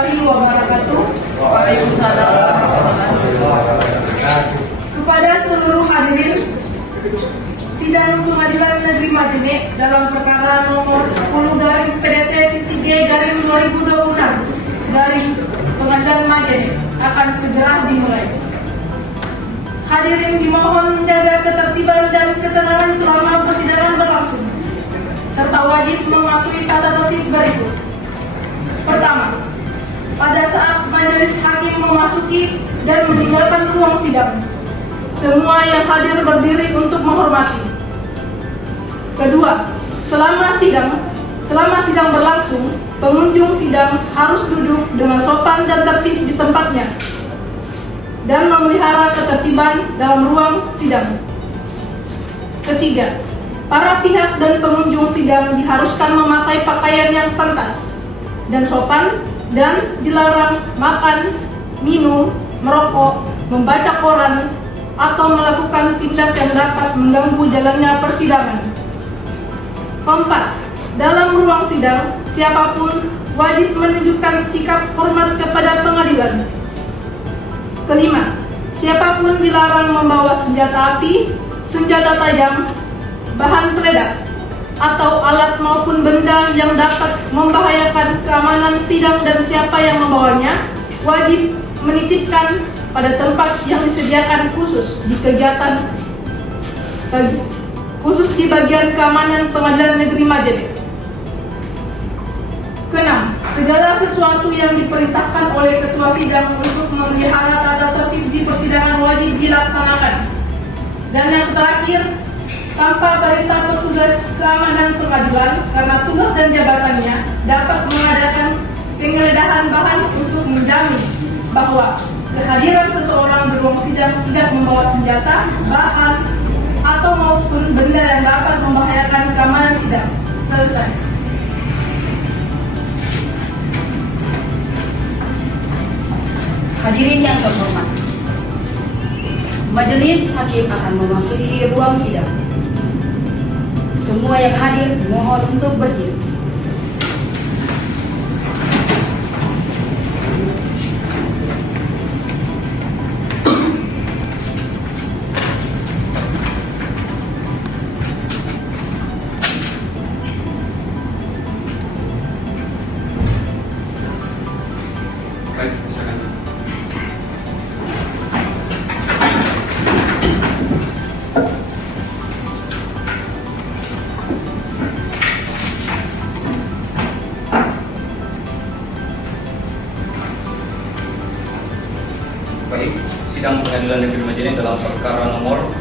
warahmatullahi wabarakatuh. Waalaikumsalam warahmatullahi wabarakatuh. Kepada seluruh hadirin, sidang Pengadilan Negeri Majene dalam perkara nomor 10-PT-G-2026 Pengadilan Majene akan segera dimulai. Hadirin dimohon menjaga ketertiban dan ketenangan selama persidangan berlangsung, serta wajib mematuhi tata tertib berikut. Pertama, pada saat majelis hakim memasuki dan meninggalkan ruang sidang, semua yang hadir berdiri untuk menghormati. Kedua, selama sidang berlangsung, pengunjung sidang harus duduk dengan sopan dan tertib di tempatnya dan memelihara ketertiban dalam ruang sidang. Ketiga, para pihak dan pengunjung sidang diharuskan memakai pakaian yang pantas dan sopan dan dilarang makan, minum, merokok, membaca koran, atau melakukan tindak yang dapat mengganggu jalannya persidangan. Keempat, dalam ruang sidang, siapapun wajib menunjukkan sikap hormat kepada pengadilan. Kelima, siapapun dilarang membawa senjata api, senjata tajam, bahan peledak, atau alat maupun benda yang dapat membahayakan keamanan sidang, dan siapa yang membawanya wajib menitipkan pada tempat yang disediakan khusus di bagian keamanan Pengadilan Negeri Majene. Keenam, segala sesuatu yang diperintahkan oleh ketua sidang untuk memelihara tata tertib di persidangan wajib dilaksanakan. Dan yang terakhir, tanpa perintah petugas keamanan pengadilan karena tugas dan jabatannya dapat mengadakan penggeledahan bahan untuk menjamin bahwa kehadiran seseorang di ruang sidang tidak membawa senjata, bahan, atau maupun benda yang dapat membahayakan keamanan sidang. Selesai. Hadirin yang terhormat, majelis hakim akan memasuki ruang sidang. Semua yang hadir mohon untuk berdiri. Baik, silakan. Baik, sidang Pengadilan Negeri Majene dalam perkara nomor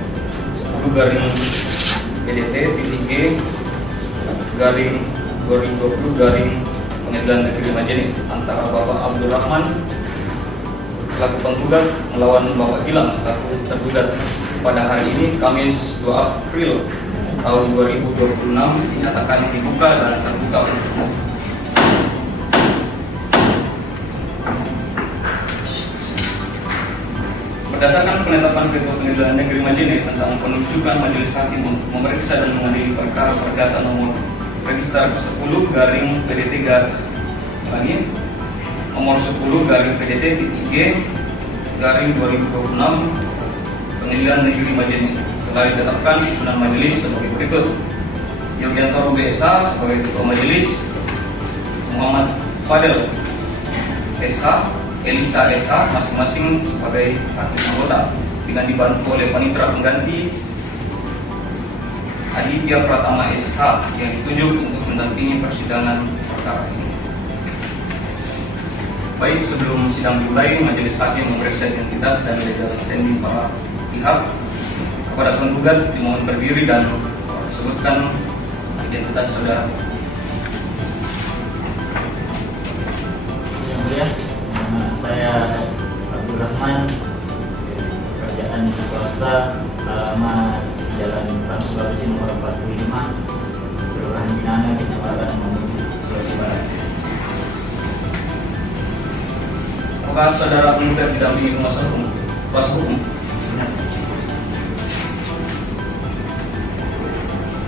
10-PT-G-2020 Pengadilan Negeri Majene antara Bapak Abdul Rahman selaku penggugat melawan Bapak Gilang selaku tergugat pada hari ini Kamis 2 April tahun 2026 dinyatakan dibuka dan terbuka untuk umum. Berdasarkan penetapan Ketua Pengadilan Negeri Majene tentang penunjukan majelis hakim untuk memeriksa dan mengadili perkara perdata nomor register 10-PDT nomor 10-PDT-G-2026 Pengadilan Negeri Majene telah ditetapkan susunan majelis sebagai berikut: Yogiantoro BSH sebagai Ketua Majelis, Muhammad Fadel SH, Elisa SH masing-masing sebagai hakim anggota dengan dibantu oleh panitera pengganti Aditya Pratama SH yang ditunjuk untuk mendampingi persidangan perkara ini. Baik, sebelum sidang dimulai, majelis hakim memeriksa identitas dan legal standing para pihak. Kepada penggugat dimohon berdiri dan sebutkan identitas saudara. Yang mulia, nama saya Abdul Rahman, kerjaan swasta, alamat Jalan Trans Sulawesi nomor 45, Kelurahan Binana, Kecamatan Mamuju, Sulawesi Barat. Apakah saudara penggugat didampingi kuasa hukum?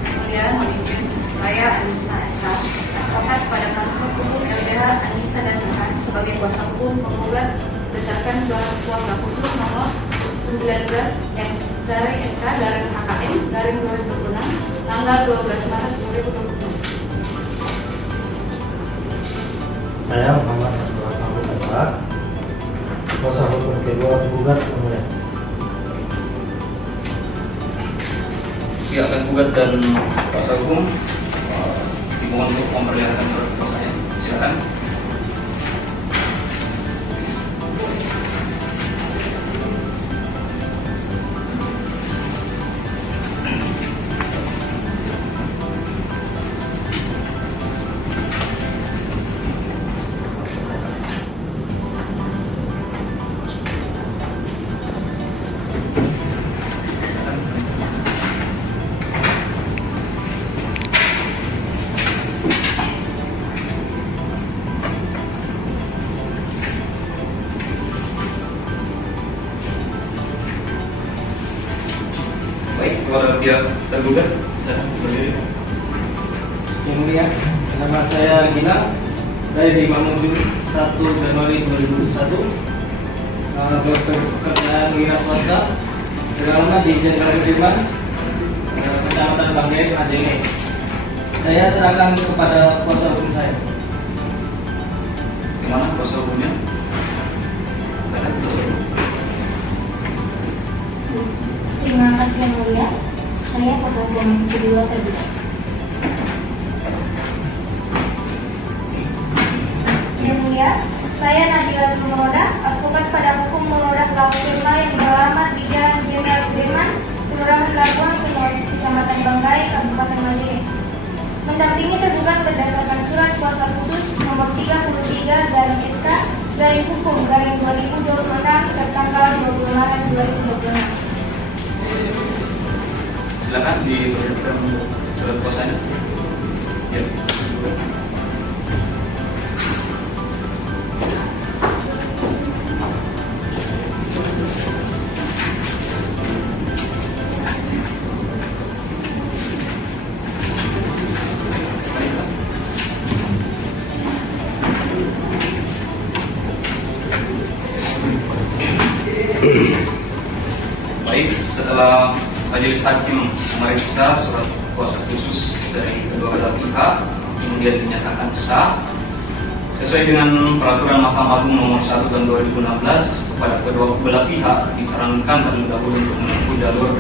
Kemudian mohon izin, saya Anissa SH, advokat pada kantor hukum LBH Anissa Vanessa dan rekan sebagai kuasa hukum penggugat berdasarkan surat kuasa hukum nomor 19/SK/HKM/2026 tanggal 12 Maret 2020. Saya Muhammad Abdul Rahman, kuasa hukum kedua penggugat yang mulia. Silakan gugat dan kuasa hukum dimohon untuk memperlihatkan surat kuasanya. Silakan. Baik, keluar dia tergugat. Saya berdiri. Yang mulia, nama saya Gina dari Mamuju 1 Januari 2021, pekerjaan wira swasta, beralamat di Jalan Sudirman, Kecamatan Banggai, Aceh. Saya serahkan kepada kuasa hukum saya. Gimana kuasa hukumnya? Silakan. Terima kasih yang mulia. Saya kuasa hukum kedua tergugat. Yang mulia, saya Nabila Moroda, advokat pada hukum Moroda Klausurna yang beralamat di Jalan Jenderal Sudirman, Kelurahan Labuan, Kecamatan Banggai, Kabupaten Majene. Mendampingi tergugat berdasarkan surat kuasa khusus nomor 33/SK/Hukum/2026 tertanggal 20 Maret 2026. Silakan diperlihatkan surat kuasanya. Ya. Baik, setelah majelis hakim memeriksa surat kuasa khusus dari kedua belah pihak, kemudian dinyatakan sah sesuai dengan peraturan Mahkamah Agung nomor 1 tahun 2016 kepada kedua belah pihak disarankan terlebih dahulu untuk menempuh jalur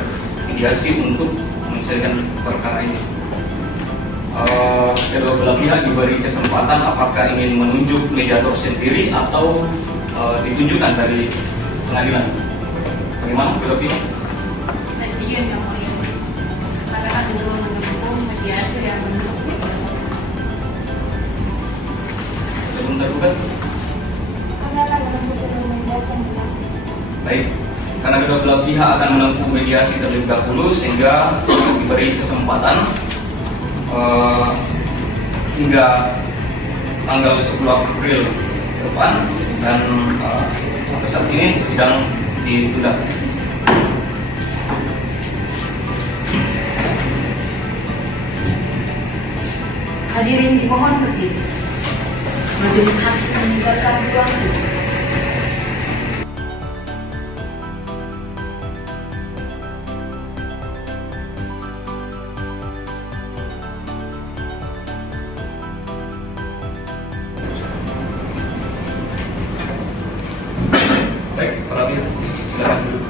mediasi untuk menyelesaikan perkara ini. Kedua belah pihak diberi kesempatan apakah ingin menunjuk mediator sendiri atau ditunjukkan dari pengadilan. Bagaimana kedua pihak? Dan izin yang mulia, apakah kedua menempuh mediasi yang menurut Sebelum tergugat? Kami akan menempuh jalur mediasi yang benar. Baik, karena kedua belah pihak akan menempuh mediasi terlebih dahulu sehingga diberi kesempatan hingga tanggal 10 April depan dan sampai saat ini sidang ditunda. Hadirin dimohon berdiri. Majelis hakim meninggalkan ruang sidang. Baik, para pihak, silakan duduk.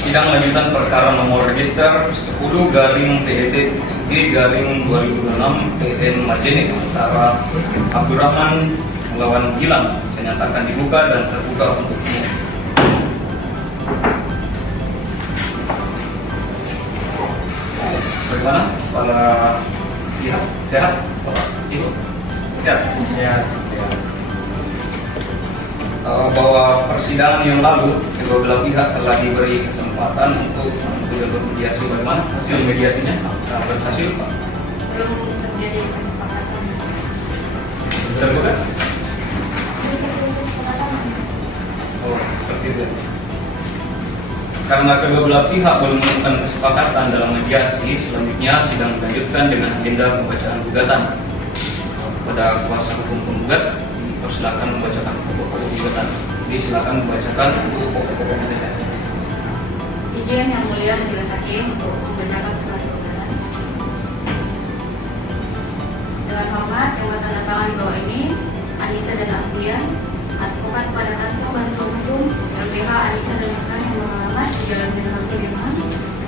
Sidang lanjutan perkara nomor register 10/PET-2026 PN Majene antara Abdurrahman melawan Gilang saya nyatakan dibuka dan terbuka untuk umum. Bagaimana para pihak? Sehat? Bapak Ibu? Sehat? Sehat. Bahwa persidangan yang lalu kedua belah pihak telah diberi kesempatan untuk jalur mediasi. Bagaimana hasil mediasinya? Berhasil, Pak? Belum terjadi kesepakatan. Terbuka? Jadi terjadi kesepakatan. Oh, seperti itu. Karena kedua belah pihak belum menemukan kesepakatan dalam mediasi, selanjutnya sidang dilanjutkan dengan agenda pembacaan gugatan. Kepada kuasa hukum penggugat, silakan membacakan pokok-pokok gugatan. Jadi silakan membacakan untuk pokok-pokoknya saja. Izin Yang Mulia Majelis Hakim untuk membacakan surat gugatan. Dengan hormat yang bertanda di bawah ini, Anissa dan Alfian, advokat pada kasus bantuan hukum LBH Anissa dan Alfian yang beralamat di Jalan Jenderal Sudirman,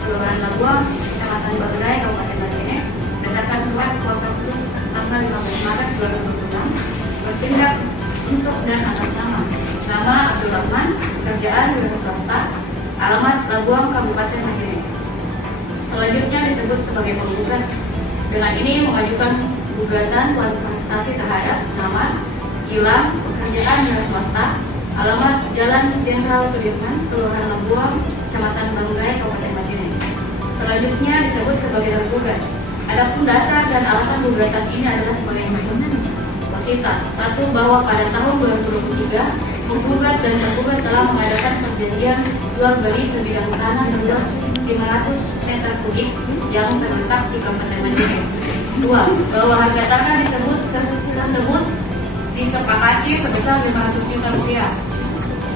Kelurahan Labuan, Kecamatan Banggai, Kabupaten Majene, berdasarkan surat kuasa hukum tanggal 15 Maret 2006, bertindak untuk dan atas nama Abdul Rahman, kerjaan wira swasta, alamat Labuan, Kabupaten Majene. Selanjutnya disebut sebagai penggugat. Dengan ini mengajukan gugatan prestasi terhadap nama, hilang, pekerjaan wira swasta, alamat Jalan Jenderal Sudirman, Kelurahan Labuan, Kecamatan Banggai, Kabupaten Majene. Selanjutnya disebut sebagai tergugat. Adapun dasar dan alasan gugatan ini adalah sebagai berikut. Posita 1. Bahwa pada tahun 2023 penggugat dan tergugat telah mengadakan perjanjian jual beli sebidang tanah seluas 500 meter kubik yang terletak di Kabupaten Majene. 2. Bahwa harga tanah tersebut disepakati sebesar 500 juta rupiah.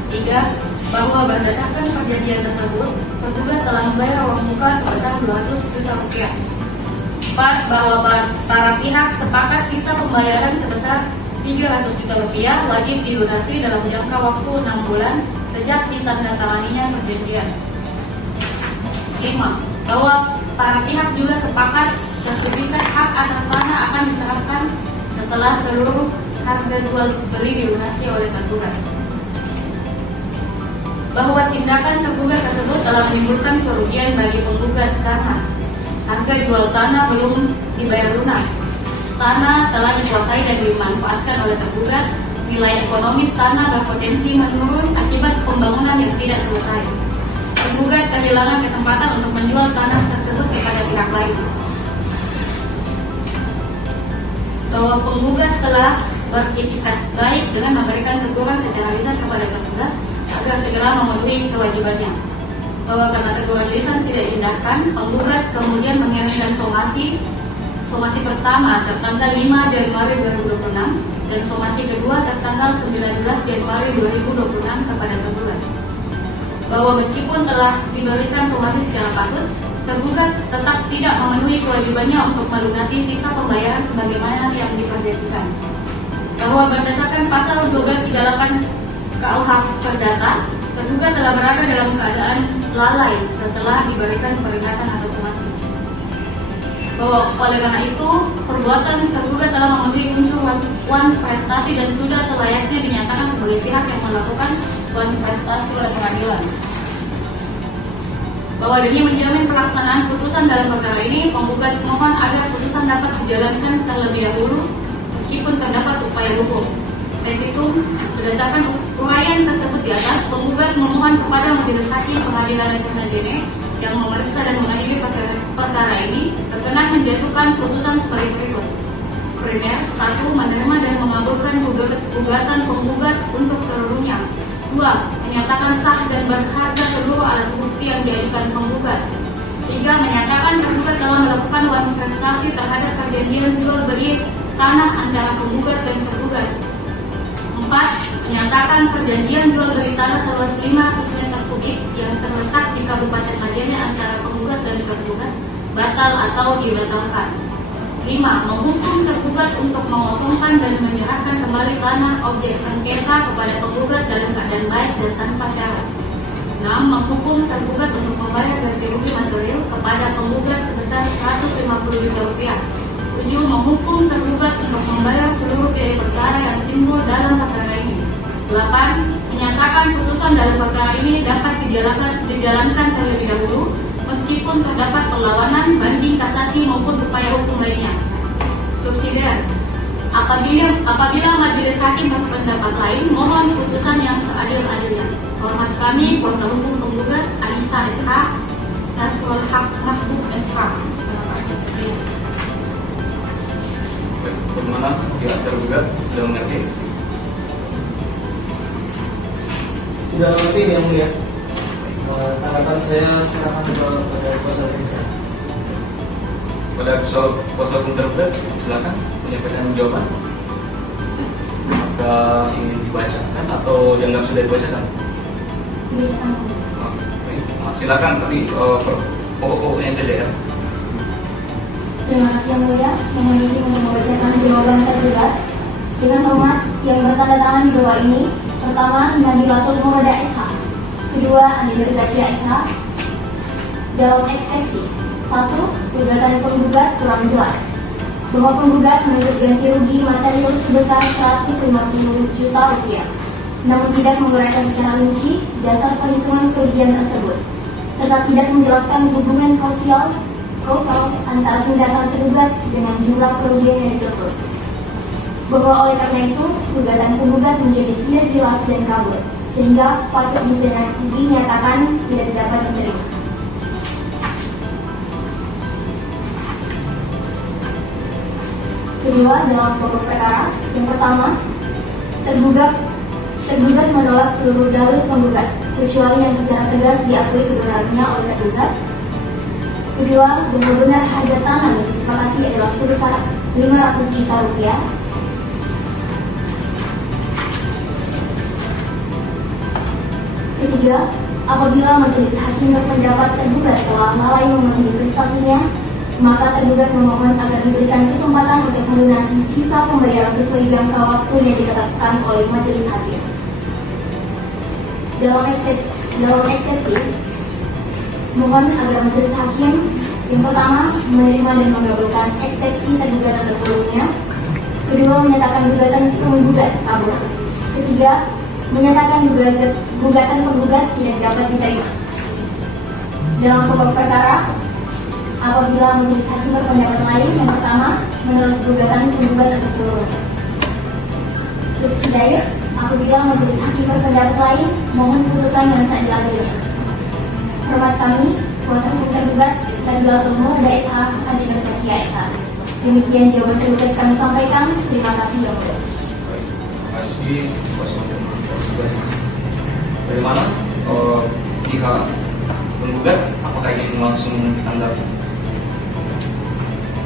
3. Bahwa berdasarkan perjanjian tersebut tergugat telah membayar uang muka sebesar 200 juta rupiah. 4. Bahwa para pihak sepakat sisa pembayaran sebesar 300 juta rupiah wajib dilunasi dalam jangka waktu 6 bulan sejak ditandatanganinya perjanjian. 5. Bahwa para pihak juga sepakat sertifikat hak atas tanah akan diserahkan setelah seluruh harga jual beli dilunasi oleh tergugat. Bahwa tindakan tergugat tersebut telah menimbulkan kerugian bagi penggugat karena harga jual tanah belum dibayar lunas, tanah telah dikuasai dan dimanfaatkan oleh tergugat, nilai ekonomis tanah berpotensi menurun akibat pembangunan yang tidak selesai. Tergugat kehilangan kesempatan untuk menjual tanah tersebut kepada pihak lain. Bahwa penggugat telah beritikat baik dengan memberikan teguran secara lisan kepada tergugat agar segera memenuhi kewajibannya. Bahwa karena teguran lisan tidak diindahkan, penggugat kemudian mengirimkan somasi pertama tertanggal 5 Januari 2026 dan somasi kedua tertanggal 19 Januari 2026 kepada tergugat. Bahwa meskipun telah diberikan somasi secara patut, tergugat tetap tidak memenuhi kewajibannya untuk melunasi sisa pembayaran sebagaimana yang diperjanjikan. Bahwa berdasarkan pasal 1238 KUH Perdata, tergugat telah berada dalam keadaan lalai setelah diberikan peringatan atau somasi. Bahwa oleh karena itu, perbuatan tergugat telah memenuhi unsur wan prestasi dan sudah selayaknya dinyatakan sebagai pihak yang melakukan wan prestasi oleh pengadilan. Bahwa demi menjamin pelaksanaan putusan dalam perkara ini, penggugat mohon agar putusan dapat dijalankan terlebih dahulu meskipun terdapat upaya hukum. Petitum, berdasarkan uraian tersebut di atas, penggugat memohon kepada Majelis Hakim Pengadilan Negeri Majene yang memeriksa dan mengadili perkara ini berkenan menjatuhkan putusan sebagai berikut. Primer, 1. Menerima dan mengabulkan gugatan penggugat untuk seluruhnya. 2. Menyatakan sah dan berharga seluruh alat bukti yang diajukan penggugat. 3. Menyatakan tergugat telah melakukan wan prestasi terhadap perjanjian jual beli tanah antara penggugat dan tergugat. 4. Menyatakan perjanjian jual beli tanah seluas 500 meter kubik yang terletak di Kabupaten Majene antara penggugat dan tergugat batal atau dibatalkan. 5. Menghukum tergugat untuk mengosongkan dan menyerahkan kembali tanah objek sengketa kepada penggugat dalam keadaan baik dan tanpa syarat. 6. Menghukum tergugat untuk membayar ganti rugi material kepada penggugat sebesar 150 juta rupiah. 7. Menghukum tergugat untuk membayar seluruh biaya perkara yang timbul dalam perkara ini. 8. Menyatakan putusan dalam perkara ini dapat dijalankan terlebih dahulu meskipun terdapat perlawanan, banding kasasi maupun upaya hukum lainnya. Subsidiar. Apabila Majelis Hakim berpendapat lain, mohon putusan yang seadil-adilnya. Hormat kami, kuasa hukum penggugat Anissa SH, Nasrul Haq Mahbub SH. Bagaimana pihak tergugat sudah mengerti? Sudah mengerti yang mulia. dapat saya serahkan kepada kuasa hukum saya. Pada kuasa hukum tergugat, silakan menyampaikan jawaban. Maka ingin dibacakan atau dianggap sudah dibacakan? Dibacakan. Oh, baik. Silakan, tapi pokok-pokoknya saja ya. Terima kasih Yang Mulia. Mohon izin untuk membacakan jawaban tergugat. Dengan hormat yang bertanda tangan di bawah ini. Pertama, Nadilatul Murada SH. Kedua, Andi Zakia SH. Dalam eksepsi 1. Gugatan penggugat kurang jelas bahwa penggugat menuntut ganti rugi material sebesar 150 juta rupiah, namun tidak menguraikan secara rinci dasar perhitungan kerugian tersebut, serta tidak menjelaskan hubungan kausal antara tindakan tergugat dengan jumlah kerugian yang dituntut. Bahwa oleh karena itu, gugatan penggugat menjadi tidak jelas dan kabur, sehingga patut dinyatakan tidak dapat diterima. Kedua, dalam pokok perkara, yang pertama, tergugat menolak seluruh dalil penggugat, kecuali yang secara tegas diakui kebenarannya oleh tergugat. Kedua, bahwa benar harga tanah yang disepakati adalah sebesar 500 juta rupiah. Ketiga, apabila majelis hakim berpendapat tergugat telah lalai memenuhi prestasinya, maka tergugat memohon agar diberikan kesempatan untuk melunasi sisa pembayaran sesuai jangka waktu yang ditetapkan oleh majelis hakim. Dalam eksepsi, mohon agar majelis hakim yang pertama menerima dan mengabulkan eksepsi tergugat terpenuhnya. Kedua, menyatakan gugatan penggugat kabur. Ketiga, menyatakan gugatan penggugat tidak dapat diterima. Dalam pokok perkara, apabila majelis hakim berpendapat lain, yang pertama, menolak gugatan penggugat atas seluruhnya. Subsidiar, apabila majelis hakim berpendapat lain, mohon putusan yang seadil-adilnya. Hormat kami, kuasa hukum tergugat, Nadilatul Murada SH, Andi Zakia SH. Demikian jawaban tergugat kami sampaikan. Terima kasih Yang Mulia. Terima kasih kuasa hukum tergugat. Dari mana pihak penggugat? Apakah ingin langsung ditanggapi?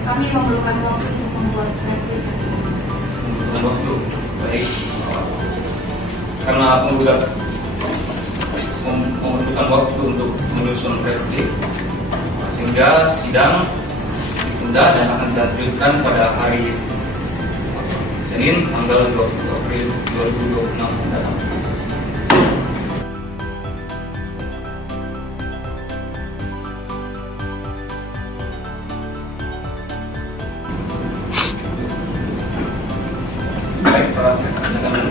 Kami memerlukan waktu untuk membuat replika. Membutuhkan waktu. Baik. Karena penggugat membutuhkan waktu untuk menyusun replik, sehingga sidang ditunda dan akan dilanjutkan pada hari Senin tanggal 20 April 2026 mendatang. Baik, para rekan-rekan.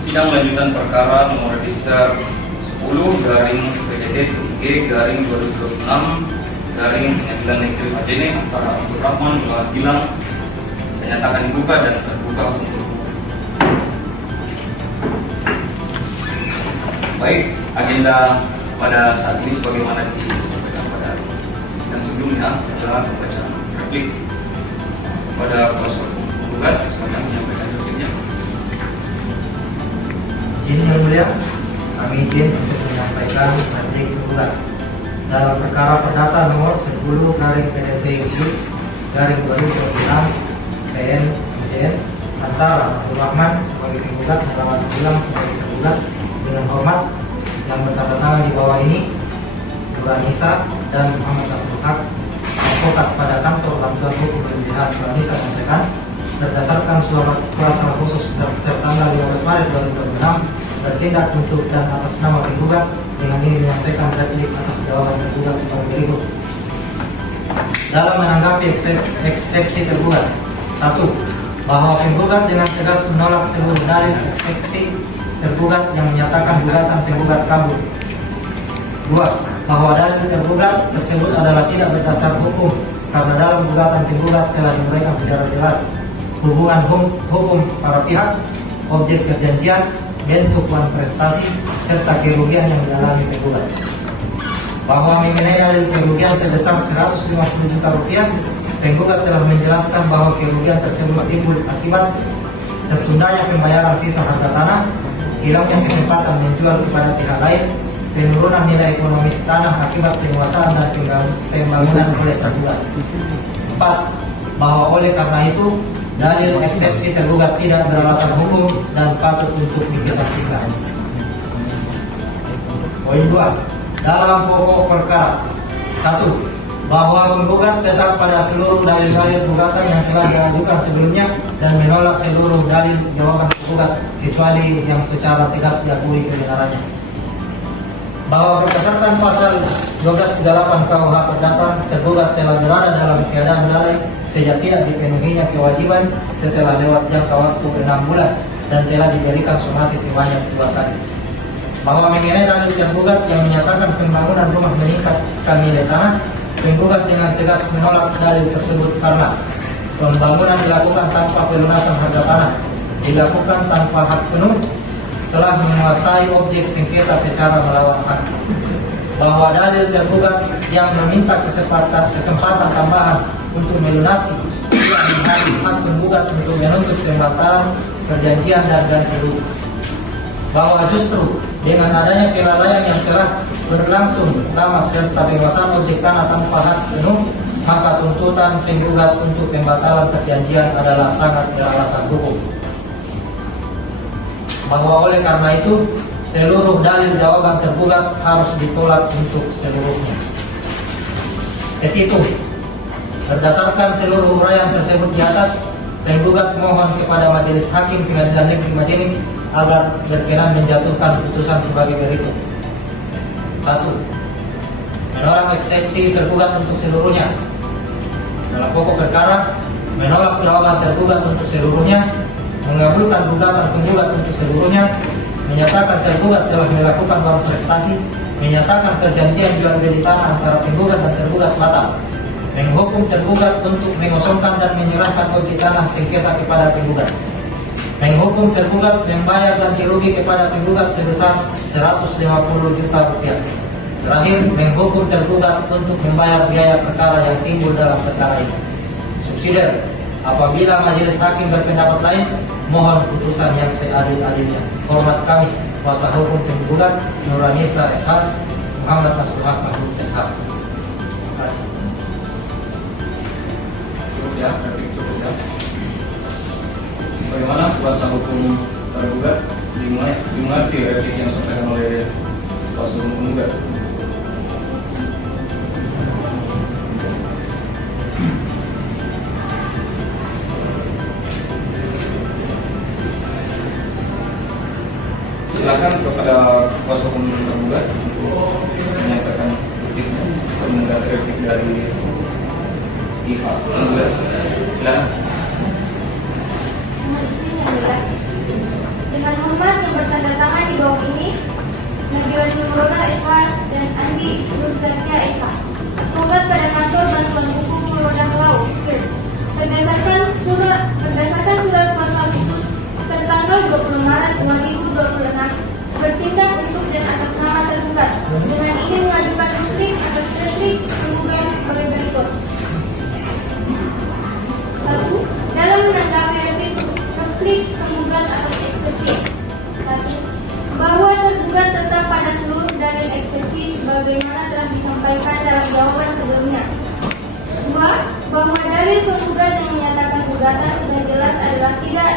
Sidang lanjutan perkara nomor register 10/PDT-IG/2026/Pengadilan Negeri Majene antara Abdul Rahman Johan Gilang saya nyatakan dibuka dan terbuka untuk baik. Agenda pada saat ini sebagaimana disampaikan pada sidang sebelumnya adalah pembacaan replik pada kuasa hukum penggugat yang menyampaikan repliknya. Izin Yang Mulia, kami izin untuk menyampaikan replik penggugat dalam perkara perdata nomor 10/PDT-IG/2026/PN antara Abdul Rahman sebagai penggugat dan Lawan Gilang sebagai tergugat. Dengan hormat yang bertanda tangan di bawah ini, Nur Anissa dan Muhammad Nasrullah, advokat pada kantor bantuan hukum pemilihan Nur Anissa sampaikan, berdasarkan surat kuasa khusus tertanggal 15 Maret 2026 bertindak untuk dan atas nama penggugat, dengan ini menyampaikan replik atas jawaban tergugat sebagai berikut. Dalam menanggapi eksepsi tergugat, 1. Bahwa penggugat dengan tegas menolak seluruh dalil eksepsi tergugat yang menyatakan gugatan penggugat kabur. 2. Bahwa dalil tergugat tersebut adalah tidak berdasar hukum karena dalam gugatan penggugat telah diuraikan secara jelas hubungan hukum para pihak, objek perjanjian, bentuk uang prestasi, serta kerugian yang dialami penggugat. bahwa mengenai dalil kerugian sebesar 150 juta rupiah, penggugat telah menjelaskan bahwa kerugian tersebut timbul akibat tertundanya pembayaran sisa harga tanah, hilangnya kesempatan menjual kepada pihak lain, penurunan nilai ekonomis tanah akibat penguasaan dan pembangunan oleh tergugat. 4. Bahwa oleh karena itu, dalil eksepsi tergugat tidak beralasan hukum dan patut untuk dikesampingkan. Poin 2. Dalam pokok perkara 1. Bahwa penggugat tetap pada seluruh dalil-dalil gugatan yang telah diajukan sebelumnya dan menolak seluruh dalil jawaban penggugat kecuali yang secara tegas diakui kebenarannya. Bahwa berdasarkan pasal 1238 KUH Perdata, tergugat telah berada dalam keadaan lalai sejak tidak dipenuhinya kewajiban setelah lewat jangka waktu 6 bulan dan telah diberikan somasi sebanyak 2 kali. Bahwa mengenai dalil tergugat yang menyatakan pembangunan rumah meningkatkan nilai tanah, penggugat dengan tegas menolak dalil tersebut karena pembangunan dilakukan tanpa pelunasan harga tanah, dilakukan tanpa hak penuh, telah menguasai objek sengketa secara melawan hak. Bahwa dalil tergugat yang meminta kesempatan tambahan untuk melunasi yang harus hak penggugat untuk menuntut pembatalan perjanjian dan ganti rugi. Bahwa justru dengan adanya kelalaian yang telah berlangsung lama serta penguasaan objek tanah tanpa hak penuh, maka tuntutan penggugat untuk pembatalan perjanjian adalah sangat beralasan hukum. Bahwa oleh karena itu, seluruh dalil jawaban tergugat harus ditolak untuk seluruhnya. Petitum. Berdasarkan seluruh uraian tersebut di atas, penggugat mohon kepada Majelis Hakim Pengadilan Negeri Majene agar berkenan menjatuhkan putusan sebagai berikut. 1. Menolak eksepsi tergugat untuk seluruhnya. Dalam pokok perkara, menolak jawaban tergugat untuk seluruhnya, mengabulkan gugatan penggugat untuk seluruhnya, menyatakan tergugat telah melakukan prestasi, menyatakan perjanjian jual beli tanah antara penggugat dan tergugat batal, menghukum tergugat untuk mengosongkan dan menyerahkan objek tanah sengketa kepada penggugat, menghukum tergugat membayar ganti rugi kepada penggugat sebesar 150 juta rupiah. Terakhir, menghukum tergugat untuk membayar biaya perkara yang timbul dalam perkara ini. Subsidiar, apabila majelis hakim berpendapat lain, mohon putusan yang seadil-adilnya. Hormat kami, kuasa hukum penggugat Nuranisa SH, Muhammad Nasruhah Mahmud SH. Terima kasih. Cukup ya, berarti cukup ya. Bagaimana kuasa hukum tergugat dimengerti replik yang disampaikan oleh kuasa hukum penggugat? Silakan kepada kuasa hukum tergugat untuk menyatakan repliknya, mendengar replik dari pihak penggugat. Silakan. Dengan hormat yang bertanda tangan di bawah ini, Nabila Nurona SH dan Andi Nurzatia SH, advokat pada kantor bantuan hukum Polda Laut. Berdasarkan surat kuasa khusus tertanggal 20 Maret 2026, bertindak untuk dan atas nama tergugat dengan ingin mengajukan replik atas replik penggugat sebagai berikut. 1. Dalam menanggapi replik penggugat atas eksepsi. 1. Bahwa tergugat tetap pada seluruh dalil eksepsi sebagaimana telah disampaikan dalam jawaban sebelumnya. 2. Bahwa dalil penggugat yang menyatakan gugatan sudah jelas adalah tidak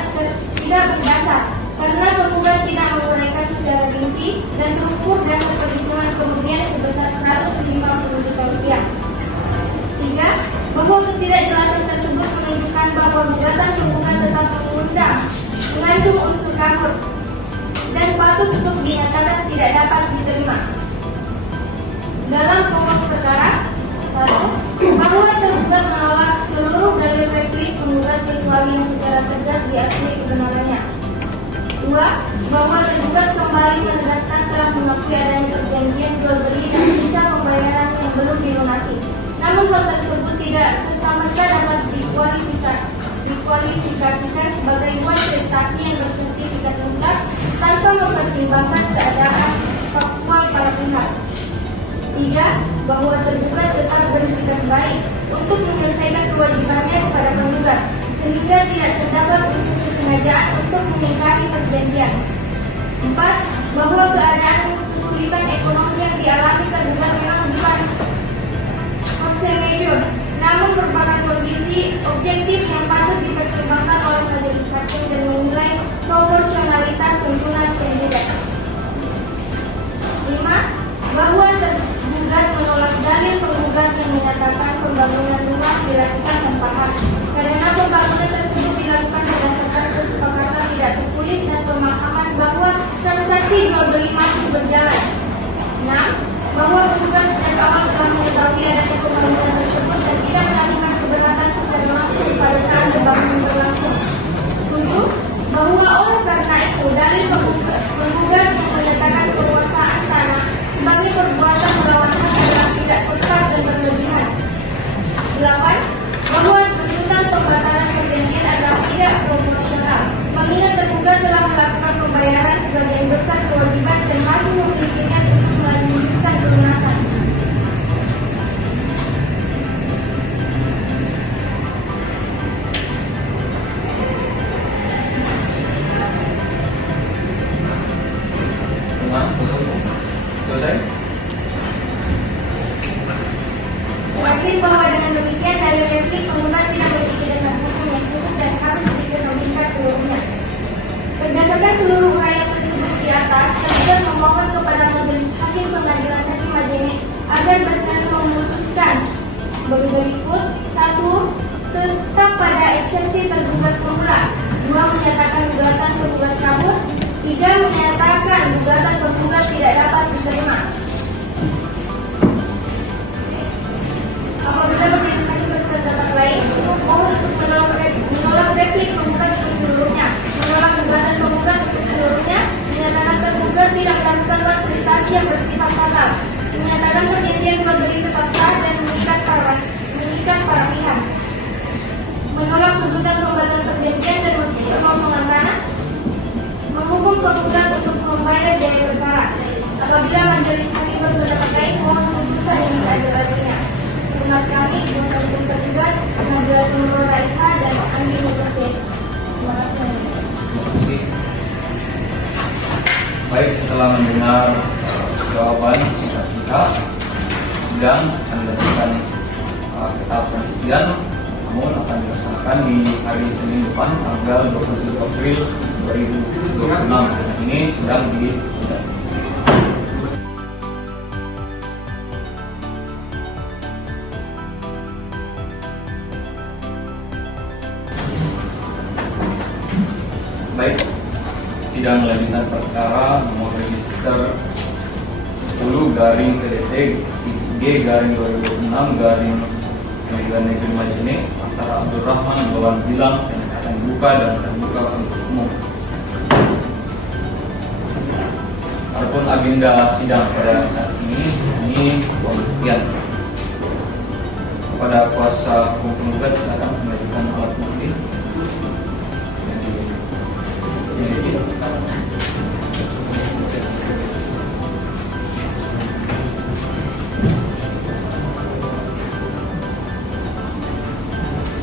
berdasar karena penggugat tidak menguraikan secara rinci dan terukur dasar perhitungan kerugian sebesar 150 juta rupiah. 3. Bahwa ketidakjelasan tersebut menunjukkan bahwa gugatan penggugat tetap mengandung unsur kafir dan patut untuk dinyatakan tidak dapat diterima. Dalam pokok perkara 1. Bahwa tergugat menolak seluruh dalil replik penggugat kecuali yang secara tegas diakui kebenarannya. 2. Bahwa tergugat kembali menegaskan telah mengakui adanya perjanjian jual beli dan sisa pembayaran yang belum dilunasi. Namun hal tersebut tidak serta-merta dapat dikualifikasikan sebagai buah prestasi yang bersertifikat lengkap tanpa mempertimbangkan keadaan faktual para pihak. 3. ketiga, bahwa tergugat tetap bersikap baik untuk menyelesaikan kewajibannya kepada penggugat, sehingga tidak terdapat unsur kesengajaan untuk mengingkari perjanjian. 4. Bahwa keadaan kesulitan ekonomi yang dialami tergugat memang bukan force majeure, namun merupakan kondisi objektif yang patut dipertimbangkan oleh majelis hakim dan menilai proporsionalitas tuntutan penggugat. 5. Bahwa tergugat menolak dalil penggugat yang menyatakan pembangunan rumah dilakukan tanpa hak, karena pembangunan tersebut dilakukan berdasarkan kesepakatan tidak tertulis dan pemahaman bahwa transaksi jual beli masih berjalan. 6. Bahwa penggugat sejak awal telah mengetahui adanya pembangunan tersebut dan tidak menampilkan keberatan secara langsung pada saat pembangunan berlangsung. 7. Bahwa oleh karena itu dalil penggugat yang menyatakan penguasaan tanah sebagai perbuatan melawan hak adalah tidak tepat dan berlebihan. 8. Bahwa tuntutan pembatalan perjanjian adalah tidak proporsional, mengingat tergugat telah melakukan pembayaran sebagian besar kewajiban dan masih memilikinya untuk melanjutkan pelunasan. Selesai? Yakin bahwa dengan demikian dalil replik penggugat tidak memiliki dasar hukum yang cukup dan harus dikesampingkan seluruhnya. Berdasarkan seluruh uraian tersebut di atas, tergugat memohon kepada majelis hakim pengadilan negeri Majene agar berkenan memutuskan berikut: 1. Tetap pada eksepsi tergugat semula. 2. Menyatakan gugatan penggugat kabur. 3. Menyatakan gugatan penggugat tidak dapat diterima. Apabila majelis hakim berpendapat lain, mohon untuk menolak replik penggugat untuk seluruhnya, menolak gugatan penggugat untuk seluruhnya, menyatakan tergugat tidak melakukan prestasi yang bersifat fatal, menyatakan perjanjian jual beli tetap sah dan mengikat para pihak, menolak tuntutan pembatalan perjanjian dan pengosongan tanah, menghukum penggugat untuk membayar biaya perkara. Apabila majelis hakim berpendapat lain, mohon putusan yang seadil-adilnya. Hormat kami, kuasa hukum tergugat, Nabila Tumurul Raisha dan Andi Mukerdes. Terima kasih. Terima kasih. Baik, setelah mendengar jawaban kita, sidang akan dilakukan ke tahap penelitian, namun akan dilaksanakan di hari Senin depan, tanggal 21 April 2026. Ini sedang ditunda. Baik, sidang lanjutan perkara nomor register 10/PDT-G/2026 Pengadilan Negeri Majene antara Abdurrahman Bawan Gilang akan dibuka dan terbuka untuk umum. Adapun agenda sidang pada saat ini pembuktian. Kepada kuasa hukum penggugat silakan mengajukan alat bukti.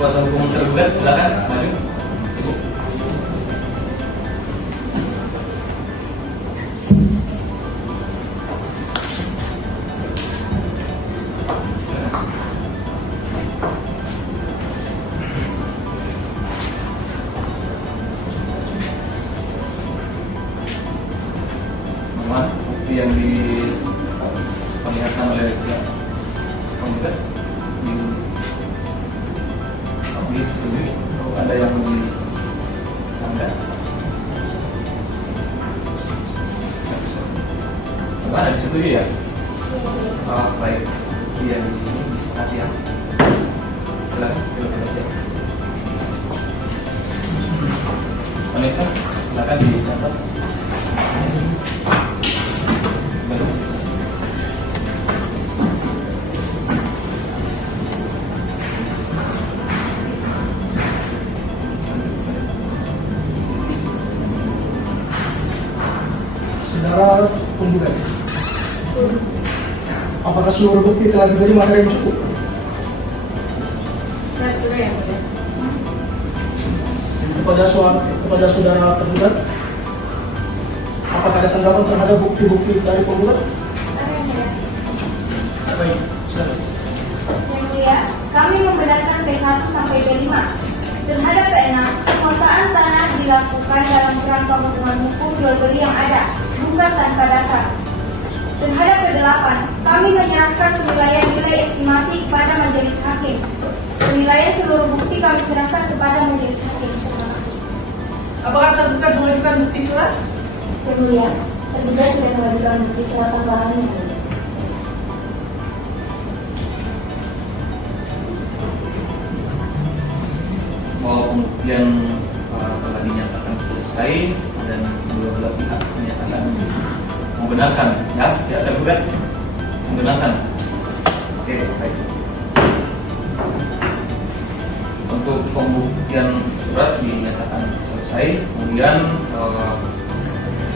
Kuasa hukum tergugat silakan maju. Ibu. Mohon bukti yang diperlihatkan oleh pihak penggugat di setuju atau ada yang lebih sanggah? Ada disetujui ya? Oh, baik. Yang ini disepakati ya. Silakan, silakan. Wanita, silakan dicatat. Belum. Saudara penggugat, apakah Apakah seluruh bukti telah diterima hari ini cukup? Sudah yang mulia. Kepada saudara tergugat, apakah ada tanggapan terhadap bukti-bukti dari penggugat? Ada yang mulia. Baik, silakan. Yang mulia, kami membenarkan P1 sampai P5. Terhadap P6, penguasaan tanah dilakukan dalam kerangka hubungan hukum jual beli yang ada, bukan tanpa dasar. Terhadap P8, kami menyerahkan penilaian nilai estimasi kepada majelis hakim. Penilaian seluruh bukti kami serahkan kepada majelis hakim. Terima kasih. Apakah tergugat mengajukan bukti surat? Yang mulia, tergugat sudah mengajukan bukti surat tambahan. Yang mulia. Bahwa pembuktian telah dinyatakan selesai dan dua belah pihak menyatakan membenarkan, ya, tidak tergugat membenarkan. Oke, baik. Untuk pembuktian surat dinyatakan selesai, kemudian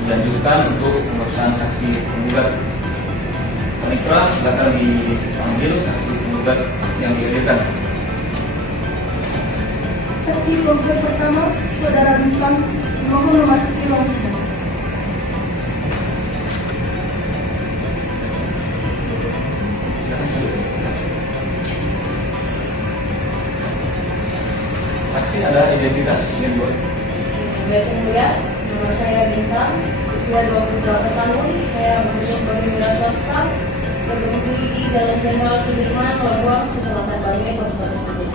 dilanjutkan untuk pemeriksaan saksi penggugat. Panitera silakan dipanggil saksi penggugat yang dihadirkan. Saksi penggugat pertama, Saudara Bintang, mohon memasuki ruang sidang. Saksi ada identitas yang boleh. Baik yang mulia, nama saya Bintang, usia 28 tahun, saya bekerja sebagai wira swasta, berdomisili di Jalan Jenderal Sudirman, Labuan, Kecamatan Banggai, Kabupaten Bogor.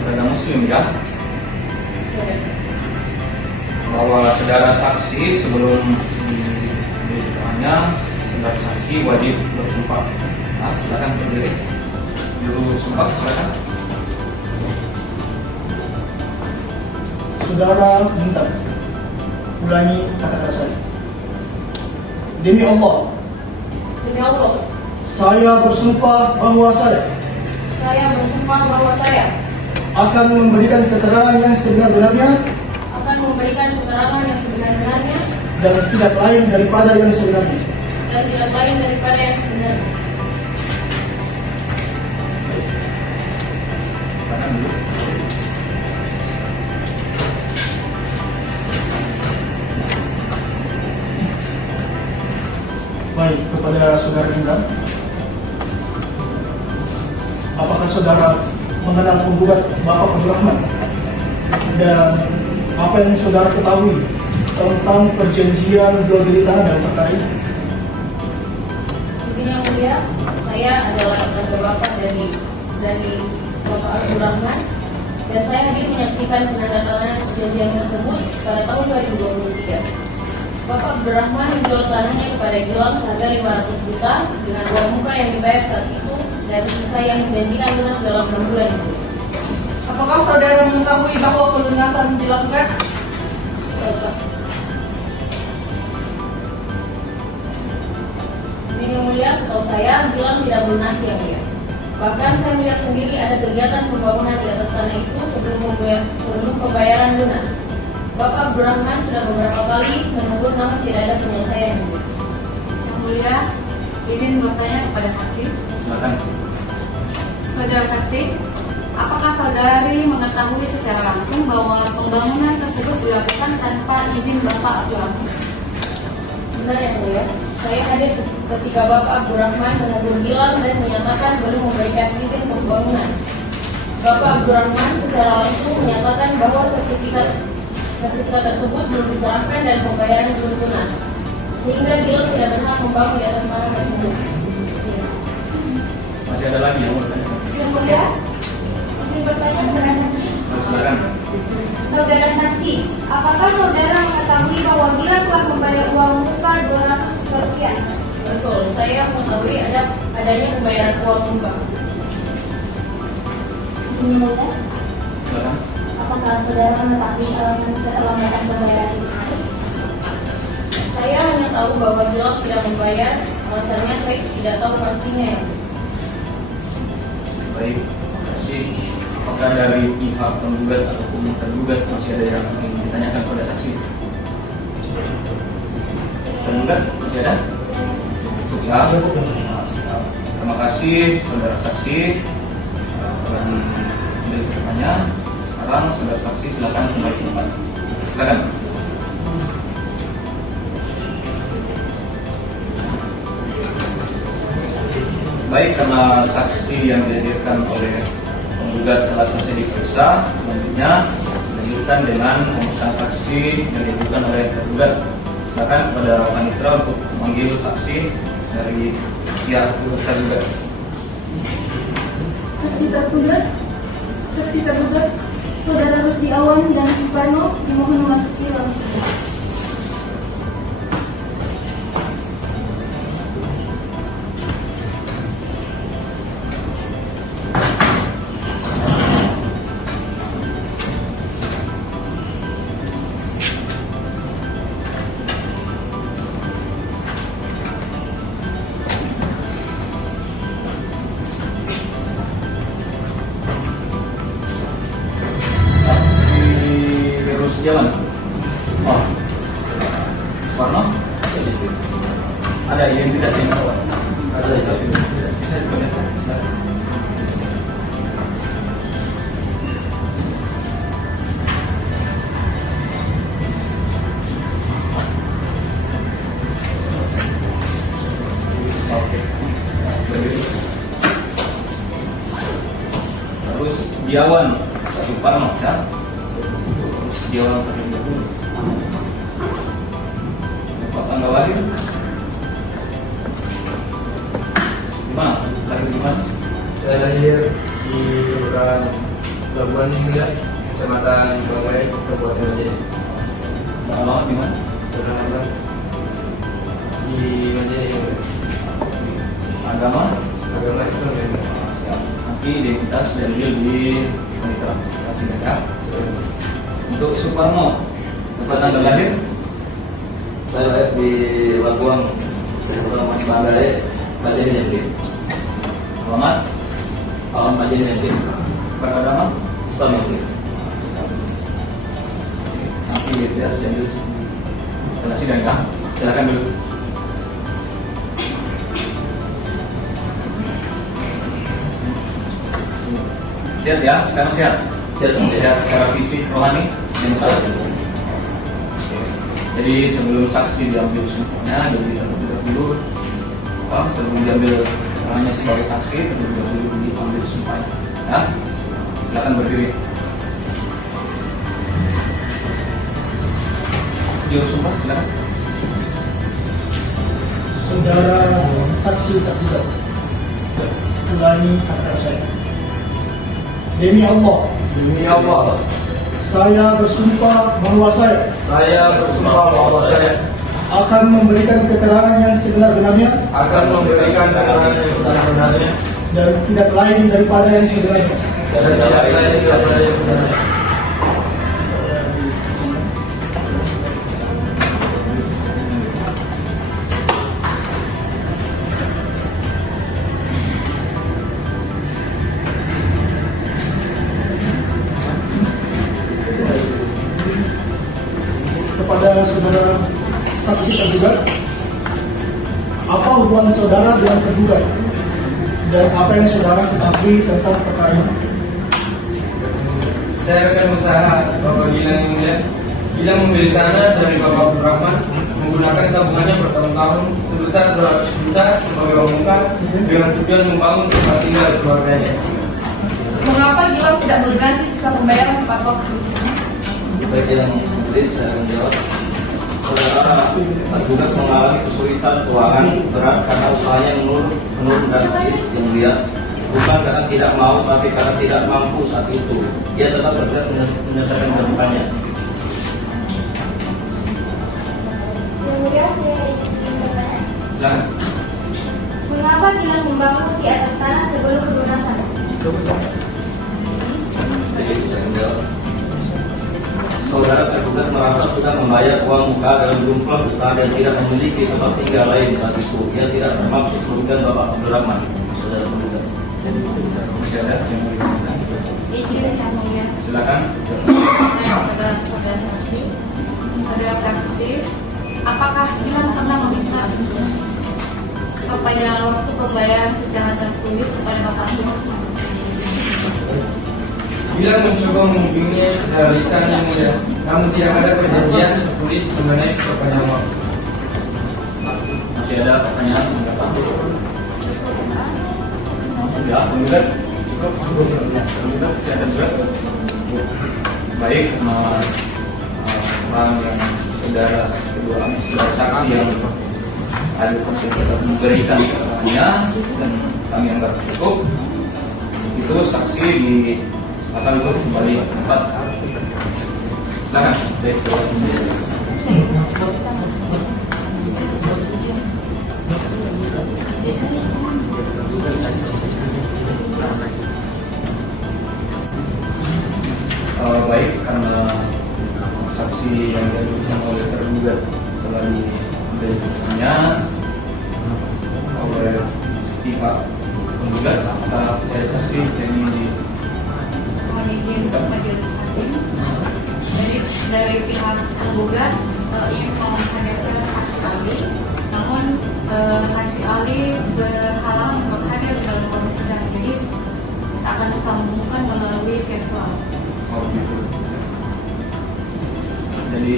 Saudara Muslim, ya, Sudah. bahwa saudara saksi sebelum ditanya, saudara saksi wajib bersumpah. Nah, silakan berdiri dulu, sumpah, silakan. Saudara Bintang, ulangi kata-kata saya. Demi Allah, Demi Allah, saya bersumpah bahwa saya akan memberikan keterangan yang sebenar-benarnya akan memberikan keterangan yang sebenar-benarnya dan tidak lain daripada yang sebenarnya. dan tidak lain daripada yang sebenarnya. Silakan dulu. Baik, kepada saudara Bintang, apakah saudara mengenal penggugat Bapak Abdurrahman dan apa yang saudara ketahui tentang perjanjian jual beli tanah dalam perkara ini? Izin yang mulia, saya adalah keluarga Bapak dari Bapak Abdurrahman dan saya hadir menyaksikan penandatanganan perjanjian tersebut pada tahun 2023. Bapak Abdurrahman menjual tanahnya kepada Gilang seharga 500 juta dengan uang muka yang dibayar saat itu dan sisa yang dijanjikan lunas dalam 6 bulan itu. Apakah saudara mengetahui bahwa pelunasan dilakukan? Baiklah. Ini yang mulia, setahu saya Gilang tidak melunasi yang mulia. Bahkan saya melihat sendiri ada kegiatan pembangunan di atas tanah itu sebelum pembayaran lunas. Bapak Abdurrahman sudah beberapa kali menegur namun tidak ada penyelesaian. Yang mulia, izin bertanya kepada saksi. Silakan. Saudara saksi, apakah saudari mengetahui secara langsung bahwa pembangunan tersebut dilakukan tanpa izin Bapak Abdurrahman? Benar yang mulia, saya hadir ketika Bapak Abdurrahman menegur Gilang dan menyatakan belum memberikan izin pembangunan. Bapak Abdurrahman secara langsung menyatakan bahwa sertifikat tersebut belum diserahkan dan pembayaran belum lunas, sehingga Gilang tidak berhak membangun di atas tanah tersebut. Masih ada lagi yang mau bertanya? Yang mulia, izin bertanya kepada saksi. Silakan. Saudara saksi, apakah saudara mengetahui bahwa Gilang telah membayar uang muka 200 juta rupiah? Betul, saya mengetahui adanya pembayaran uang muka. Izin yang mulia, Silakan. apakah saudara mengetahui alasan keterlambatan pembayaran itu? Saya hanya tahu bahwa Gilang tidak membayar, alasannya saya tidak tahu pastinya ya. Baik, terima kasih. Apakah dari pihak penggugat ataupun tergugat masih ada yang ingin ditanyakan pada saksi? Tergugat masih ada? Ya. Terima kasih saudara saksi telah mengambil keterangannya. Sekarang saudara saksi silakan kembali ke tempat. Silakan. Baik, karena saksi yang dihadirkan oleh penggugat telah selesai diperiksa, selanjutnya dilanjutkan dengan pemeriksaan saksi yang diajukan oleh tergugat. Silakan kepada panitera untuk memanggil saksi dari pihak tergugat. Saksi tergugat, Saudara Rusdi Awan dan Suparno dimohon memasuki ruang sidang. Jalan. Oh, Suparno? Ada identitasnya? Ada identitasnya. Bisa diperlihatkan? Oke. Terus Diawan Suparno, ya? Dia orang terlibat dulu. Bapak tanggal lahir di mana? Lahir di mana? Saya lahir di Kelurahan Labuan Mulia, Kecamatan Banggai, Kabupaten Majen. Alamat di mana? Alamat di Majen. Agama Islam ya. Siap. Nanti identitas dan real di panitera kasih mereka. Untuk Suparno, tanggal lahir? Saya lahir di Labuan, Kecamatan Banggai, Majen Yatim. Alamat? Majen Yatim. Beragama? Islam Yatim. Nanti identitas dan real setelah sidang ya. Silakan dulu. Siap ya, sekarang siap. Sehat secara fisik, rohani, mental. Jadi sebelum saksi diambil sumpahnya, jadi terlebih dahulu, sebelum diambil keterangannya sebagai saksi, terlebih dahulu diambil sumpahnya. Ya, silakan berdiri. Juru sumpah, silakan. Saudara saksi tergugat, ulangi kata saya. Demi Allah, saya bersumpah bahwa saya akan memberikan keterangan yang sebenar-benarnya dan tidak lain daripada yang sebenarnya. Kepada saudara saksi tergugat, apa hubungan saudara dengan tergugat dan apa yang saudara ketahui tentang perkara ini? Saya rekan usaha Bapak Gilang Mulia. Gilang membeli tanah dari Bapak Abdurrahman menggunakan tabungannya bertahun-tahun sebesar 200 juta sebagai uang muka dengan tujuan membangun tempat tinggal keluarganya. Mengapa Gilang tidak melunasi sisa pembayaran tepat waktu? Bagi yang menulis, saya menjawab. Saudara tergugat mengalami kesulitan keuangan berat karena usahanya menurun drastis yang dia bukan karena tidak mau tapi karena tidak mampu saat itu. Dia tetap bergerak menyelesaikan kehidupannya. Kemudian saya ingin bertanya, Silakan. mengapa Gilang membangun di atas tanah sebelum pelunasan? Jadi saya menjawab. Saudara tergugat merasa sudah membayar uang muka dalam jumlah besar dan tidak memiliki tempat tinggal lain saat itu. Ia tidak bermaksud merugikan Bapak Abdurrahman, saudara tergugat. Masih ada yang mau ditanyakan? Izin yang mulia. Silakan. Kepada saudara saksi, apakah Gilang pernah meminta perpanjangan waktu pembayaran secara tertulis kepada Bapak Ahmad. Bila mencoba menghubunginya secara lisan yang mudah, namun tidak ada perjanjian tertulis mengenai perpanjangan waktu. Masih ada pertanyaan mengenai Pak? Ya, penggugat. Penggugat tidak ada. Baik, orang yang saudara saksi yang ada memberikan keterangannya dan kami anggap cukup, itu saksi akan kembali ke tempat. Silakan. Baik, baik, karena saksi yang diajukan oleh tergugat telah diberikannya oleh pihak penggugat, saya saksi yang ini Mohon izin majelis hakim. Dari pihak penggugat ingin menghadirkan saksi ahli, namun saksi ahli berhalangan untuk hadir dalam ruang sidang, jadi kita akan disambungkan melalui virtual. Oh gitu. Jadi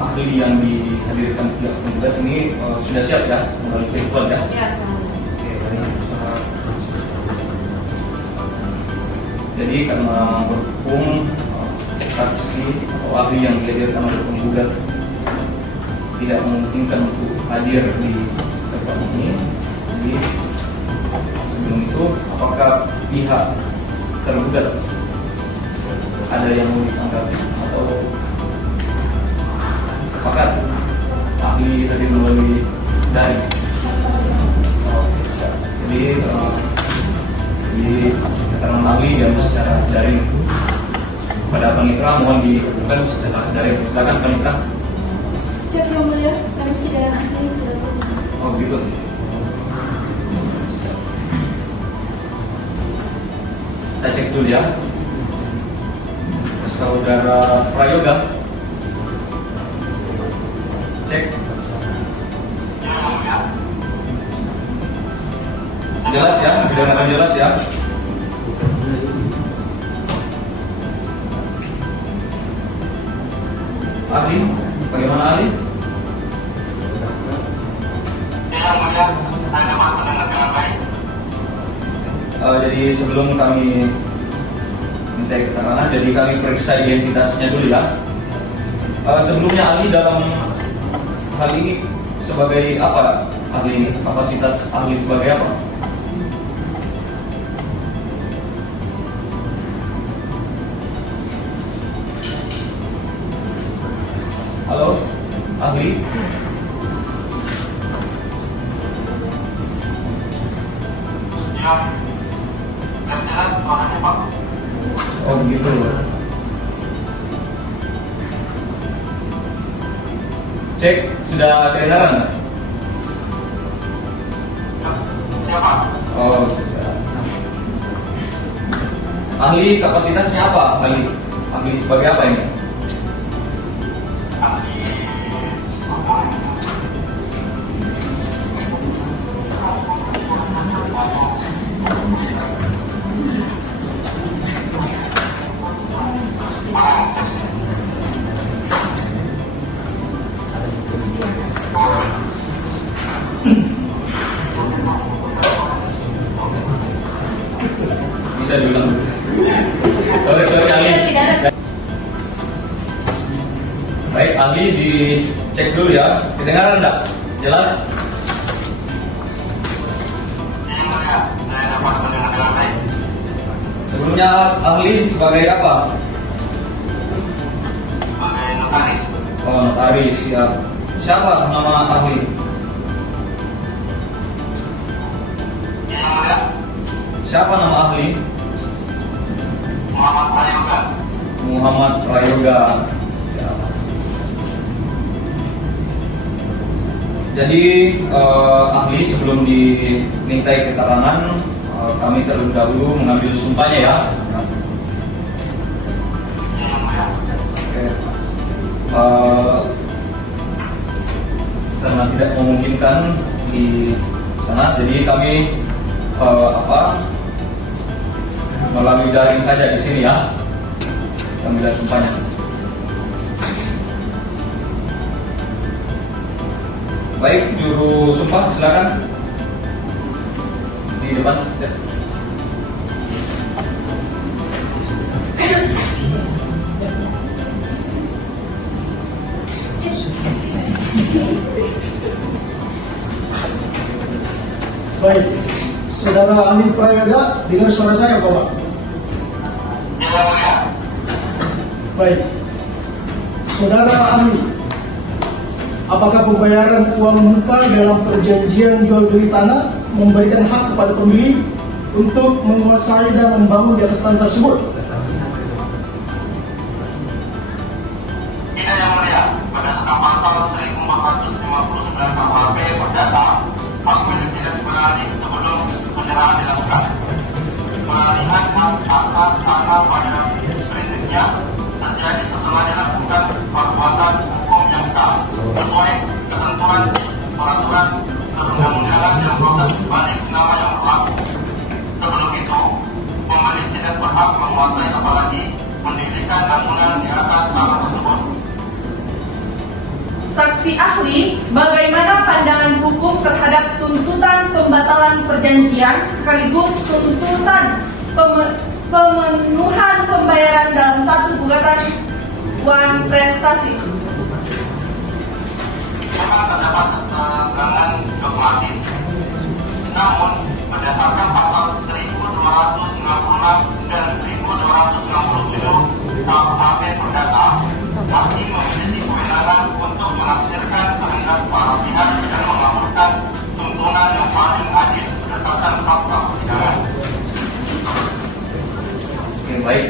ahli yang dihadirkan pihak penggugat ini sudah siap ya melalui virtual ya? Siap, Yang Mulia. Oke, baik. Jadi karena berhubung saksi atau ahli yang dihadirkan oleh penggugat tidak memungkinkan untuk hadir di tempat ini, jadi sebelum itu apakah pihak tergugat ada yang mau ditanggapi atau sepakat ahli tadi melalui daring? Jadi di keterangan ahli yang secara daring pada panitera mohon dilakukan secara daring. Silakan panitera. Siap Yang Mulia, kami sidang ahli silakan. Oh gitu. Kita cek dulu ya. Saudara Prayoga. Cek. Jelas ya, kedengaran jelas ya. Ahli, bagaimana ahli? Jadi sebelum kami minta keterangan, jadi kami periksa identitasnya dulu ya. Sebelumnya ahli dalam hal ini sebagai apa? Ahli ini kapasitas ahli sebagai apa? Halo, ahli. Oh begitu. Cek, sudah kedengaran nggak? Siapa? Oh, sudah. Ahli kapasitasnya apa? Ahli sebagai apa ini? Bisa diulang. Sorry ahli. Baik, ahli dicek dulu ya. Kedengaran enggak? Jelas? Saya dapat mendengar dengan baik. Sebelumnya ahli sebagai apa? Sebagai notaris. Oh, notaris, siap. Siapa nama ahli? Yang Mulia, Siapa nama ahli? Muhammad Prayoga. Muhammad Prayoga. Ya. Jadi ahli sebelum dimintai keterangan, kami terlebih dahulu mengambil sumpahnya ya. Yang Mulia, Karena tidak memungkinkan di sana. Jadi kami melalui daring saja di sini ya, pemilihan sumpahnya. Baik, juru sumpah silakan di depan. Baik, Saudara ahli prayoga, dengar suara saya, Bapak. Yang mulia. Baik, Saudara ahli, apakah pembayaran uang muka dalam perjanjian jual beli tanah memberikan hak kepada pembeli untuk menguasai dan membangun di atas tanah tersebut? Tidak, Yang mulia. Berdasarkan pasal 1459 KUHP Perdata, hak milik tidak beralih sebelum penyerahan dilakukan. Peralihan hak tanah pada prinsipnya terjadi setelah dilakukan perbuatan hukum yang sah sesuai ketentuan peraturan perundang-undangan dan proses balik nama yang berlaku. Sebelum itu, pembeli tidak berhak menguasai apalagi mendirikan bangunan di atas tanah tersebut. Saksi ahli, bagaimana pandangan hukum terhadap tuntutan pembatalan perjanjian sekaligus tuntutan pemenuhan pembayaran dalam satu gugatan uang prestasi? Memang terdapat ketegangan dogmatis. Namun, berdasarkan pasal 1266 dan 1267 KUHP Perdata, hakim memiliki kewenangan untuk menafsirkan kehendak para pihak dan mengabulkan tuntutan yang paling adil berdasarkan fakta persidangan. Oke, baik.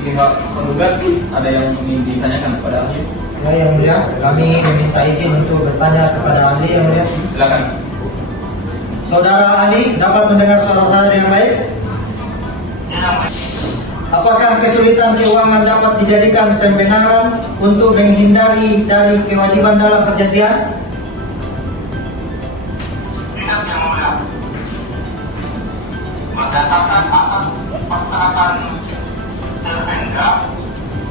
Pihak penggugat ada yang ingin ditanyakan kepada ahli? Ya, Yang Mulia, kami meminta izin untuk bertanya kepada ahli, Yang Mulia. Silakan. Saudara ahli, dapat mendengar suara saya dengan baik? Yang mulia. Apakah kesulitan keuangan dapat dijadikan pembenaran untuk menghindari dari kewajiban dalam perjanjian? Tidak, Yang mulia. Berdasarkan atas persyaratan terpenda,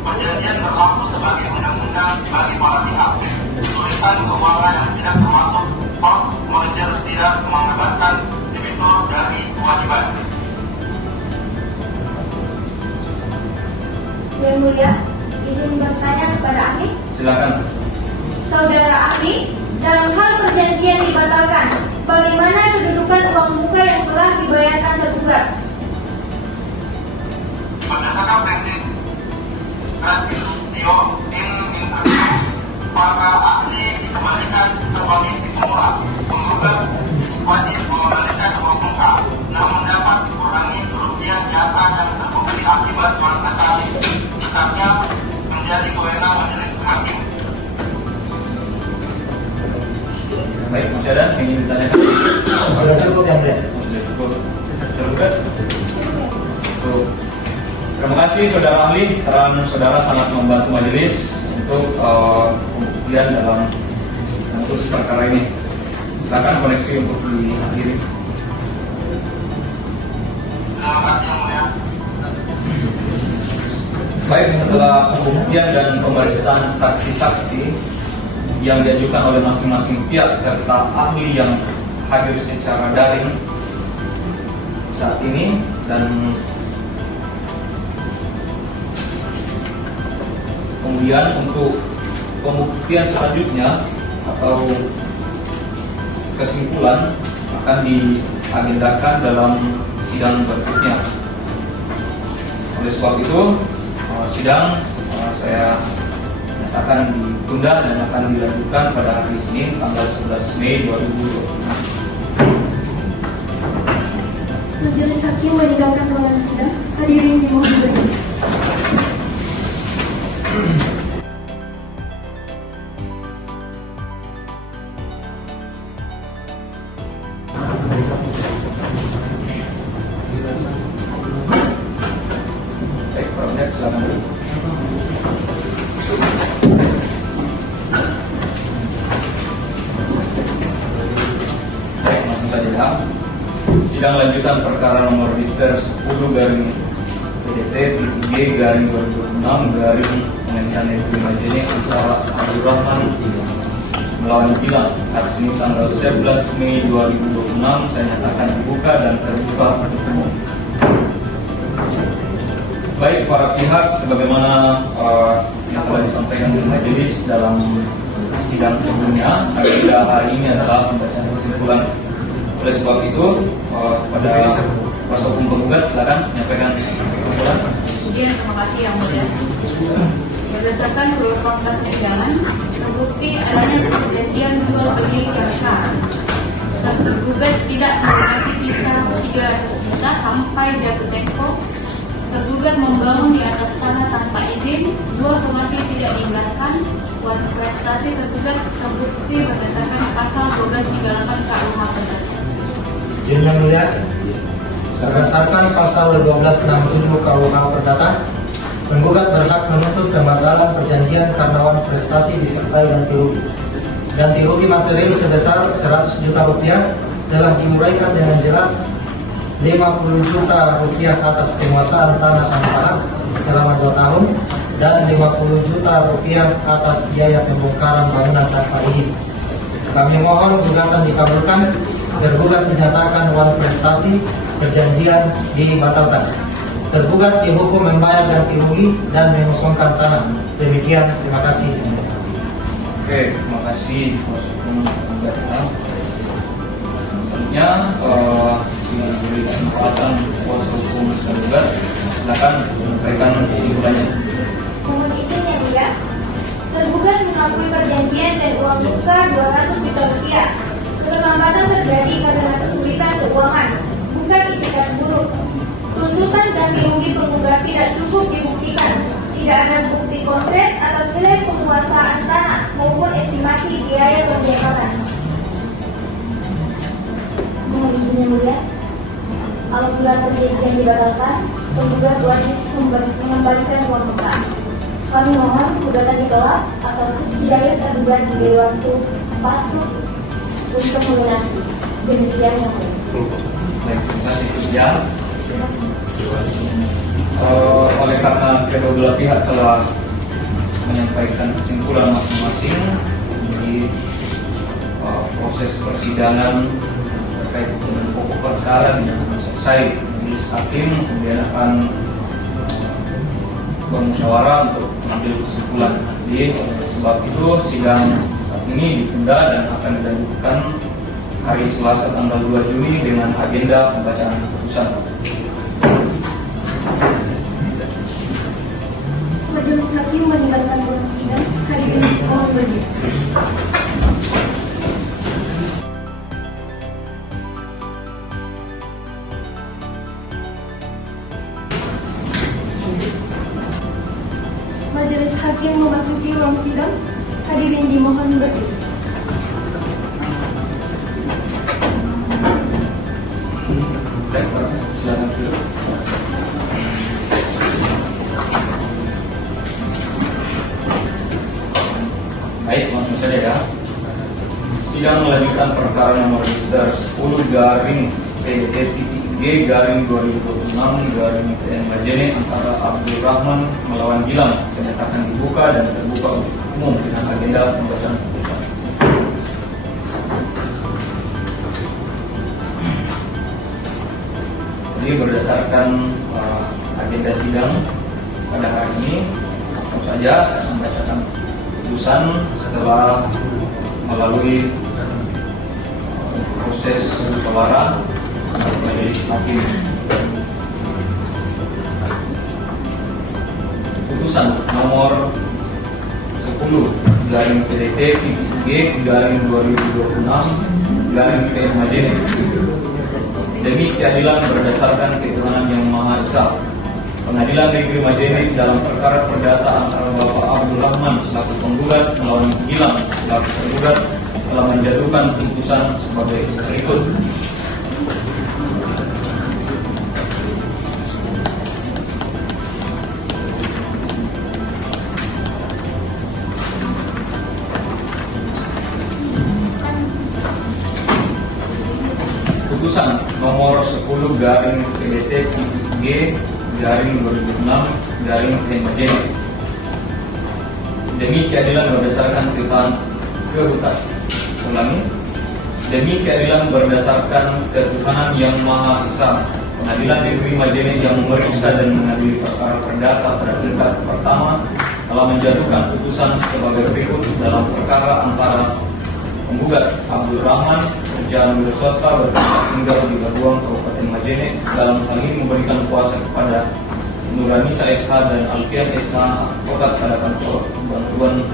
perjanjian berlaku sebagai undang-undang bagi para pihak. Kesulitan keuangan yang tidak termasuk force merger tidak membebaskan debitur dari kewajiban. Yang mulia, izin bertanya kepada ahli. Silakan. Saudara ahli, dalam hal perjanjian dibatalkan, bagaimana kedudukan uang muka yang telah dibayarkan tergugat? Berdasarkan prinsip restitutio in interdictum, para ahli dikembalikan ke kondisi semula. Penggugat wajib mengembalikan uang muka, namun dapat dikurangi kerugian nyata dan terbukti akibat transaksi. Sesatnya menjadi kewenangan majelis hakim. Baik, masih ada yang ingin ditanyakan? Sudah cukup, Yang Mulia. Sudah cukup. Tergugat. Cukup. Terima kasih saudara ahli, karena saudara sangat membantu majelis untuk pembuktian dalam kasus perkara ini. Silakan koneksi untuk diakhiri. Terima kasih, Yang Mulia. Baik, setelah pembuktian dan pemeriksaan saksi-saksi yang diajukan oleh masing-masing pihak serta ahli yang hadir secara daring saat ini, dan kemudian untuk pembuktian selanjutnya atau kesimpulan akan diagendakan dalam sidang berikutnya. Oleh sebab itu, sidang saya nyatakan ditunda dan akan dilanjutkan pada hari Senin tanggal 11 Mei 2020. Majelis hakim meninggalkan ruangan sidang. Hadirin dimohon berdiri. Baik, Prof. Silakan. Sidang lanjutan perkara nomor register 10/PDT-G/2026 Pengadilan Negeri Majene antara Abdurrahman melawan Gilang atas ini tanggal 11 Mei 2026 saya nyatakan dibuka dan terbuka untuk umum. Baik para pihak, sebagaimana yang telah disampaikan di majelis dalam sidang sebelumnya, agenda hari ini adalah pembacaan kesimpulan. Oleh sebab itu, pada kuasa hukum penggugat silakan menyampaikan kesimpulan. Kemudian terima kasih yang mulia. Berdasarkan seluruh fakta persidangan, terbukti adanya perjanjian jual beli yang sah. Dan tergugat tidak melunasi sisa 300 juta sampai jatuh tempo. Tergugat membangun di atas tanah tanpa izin, dua somasi tidak dibenarkan. Uang prestasi tergugat terbukti berdasarkan pasal 1238 KUH Perdata. Yang mulia, berdasarkan pasal 1267 KUH Perdata, penggugat berhak menuntut pembatalan perjanjian karena uang prestasi disertai ganti rugi. Ganti rugi material sebesar 100 juta rupiah telah diuraikan dengan jelas 50 juta rupiah atas penguasaan tanah Ampara selama 2 tahun dan 50 juta rupiah atas biaya pembongkaran bangunan tanpa izin. Kami mohon gugatan dikabulkan, tergugat menyatakan uang prestasi perjanjian dibatalkan. Tergugat dihukum membayar ganti rugi dan mengosongkan tanah. Demikian, terima kasih. Oke, terima kasih kuasa hukum penggugat. Selanjutnya diberi kesempatan kuasa hukum penggugat, silakan menyampaikan kesimpulannya. Mohon izin yang mulia. Tergugat mengakui perjanjian dan uang muka 200 juta rupiah. Keterlambatan terjadi karena kesulitan keuangan, bukan itikat buruk. Tuntutan ganti rugi penggugat tidak cukup dibuktikan. Tidak ada bukti konkret atas nilai penguasaan tanah maupun estimasi biaya pembongkaran. Mohon izin yang mulia. Apabila perjanjian dibatalkan, penggugat wajib mengembalikan uang muka. Kami mohon gugatan ditolak atau subsidiar tergugat diberi waktu 4 untuk melunasi. Demikian yang mulia. Baik, terima kasih Kesia. Oleh karena kedua belah pihak telah menyampaikan kesimpulan masing-masing di proses persidangan terkait dengan pokok perkara yang selesai, majelis hakim kemudian akan bermusyawarah untuk mengambil kesimpulan. Jadi oleh sebab itu sidang saat ini ditunda dan akan dilanjutkan hari Selasa tanggal 2 Juni dengan agenda pembacaan putusan. Majelis hakim meninggalkan ruang sidang. Hadirin mohon berdiri. Majelis hakim memasuki ruang sidang. Hadirin dimohon berdiri. Baik, silakan dulu. Baik, langsung saja ya. Sidang lanjutan perkara nomor register 10/PDT-G/2026 Majene antara Abdurrahman melawan Gilang saya nyatakan dibuka dan terbuka untuk umum dengan agenda pembacaan putusan. Jadi berdasarkan agenda sidang pada hari ini, langsung saja saya membacakan putusan setelah melalui proses musyawarah majelis hakim. Putusan nomor 10/PDT-G/2026 Majene demi keadilan berdasarkan ketuhanan yang Maha Esa. Pengadilan Negeri Majene dalam perkara perdata antara Bapak Abdurrahman selaku penggugat melawan Gilang selaku tergugat telah menjatuhkan putusan sebagai berikut. Putusan nomor G/2006/PMJ. Demi keadilan berdasarkan kehukuman. Ulangi. Demi keadilan berdasarkan ketuhanan yang Maha Esa, Pengadilan Negeri Majene yang memeriksa dan mengadili perkara perdata pada tingkat pertama telah menjatuhkan putusan sebagai berikut dalam perkara antara penggugat Abdul Rahman, pekerjaan wira swasta bertempat tinggal di Labuang, Kabupaten Majene, dalam hal ini memberikan kuasa kepada Nuranisa SH dan Alfian SH advokat pada kantor bantuan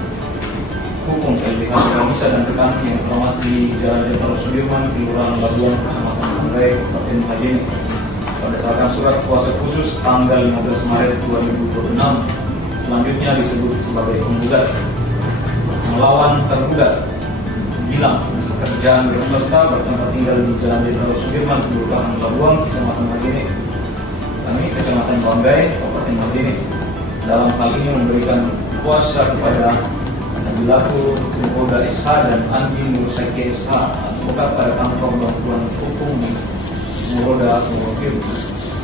hukum LBH Nuranisa dan rekan yang terhormat di Jalan Jenderal Sudirman, Kelurahan Labuang, Kecamatan Banggai, Kabupaten Majene, berdasarkan surat kuasa khusus tanggal 15 Maret 2026, selanjutnya disebut sebagai penggugat. Melawan tergugat Gilang, pekerjaan wira swasta bertempat tinggal di Jalan Jenderal Sudirman, Kelurahan Labuang, Kecamatan Majene, Kecamatan Banggai, Kabupaten Majene, dalam hal ini memberikan kuasa kepada Nabilatul Polda SH dan Andi Nursaki SH advokat pada kantor bantuan hukum Polda Purwokerto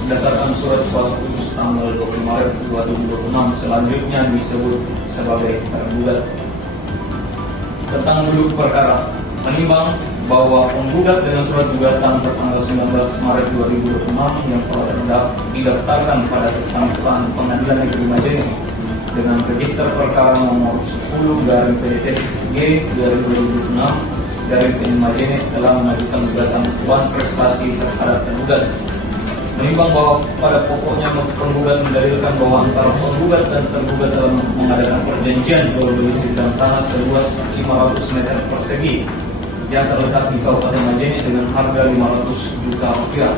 berdasarkan surat kuasa khusus tanggal 20 Maret 2026, selanjutnya disebut sebagai tergugat. Tentang duduk perkara, menimbang bahwa penggugat dengan surat gugatan tertanggal 19 Maret 2026 yang telah didaftarkan pada Ketampuan Pengadilan Negeri Majene dengan register perkara nomor 10/PDT-G/2026 Majene telah mengajukan gugatan uang prestasi terhadap tergugat. Menimbang bahwa pada pokoknya penggugat mendalilkan bahwa antara penggugat dan tergugat dalam mengadakan perjanjian jual beli sebidang tanah seluas 500 meter persegi yang terletak di Kabupaten Majene dengan harga 500 juta rupiah.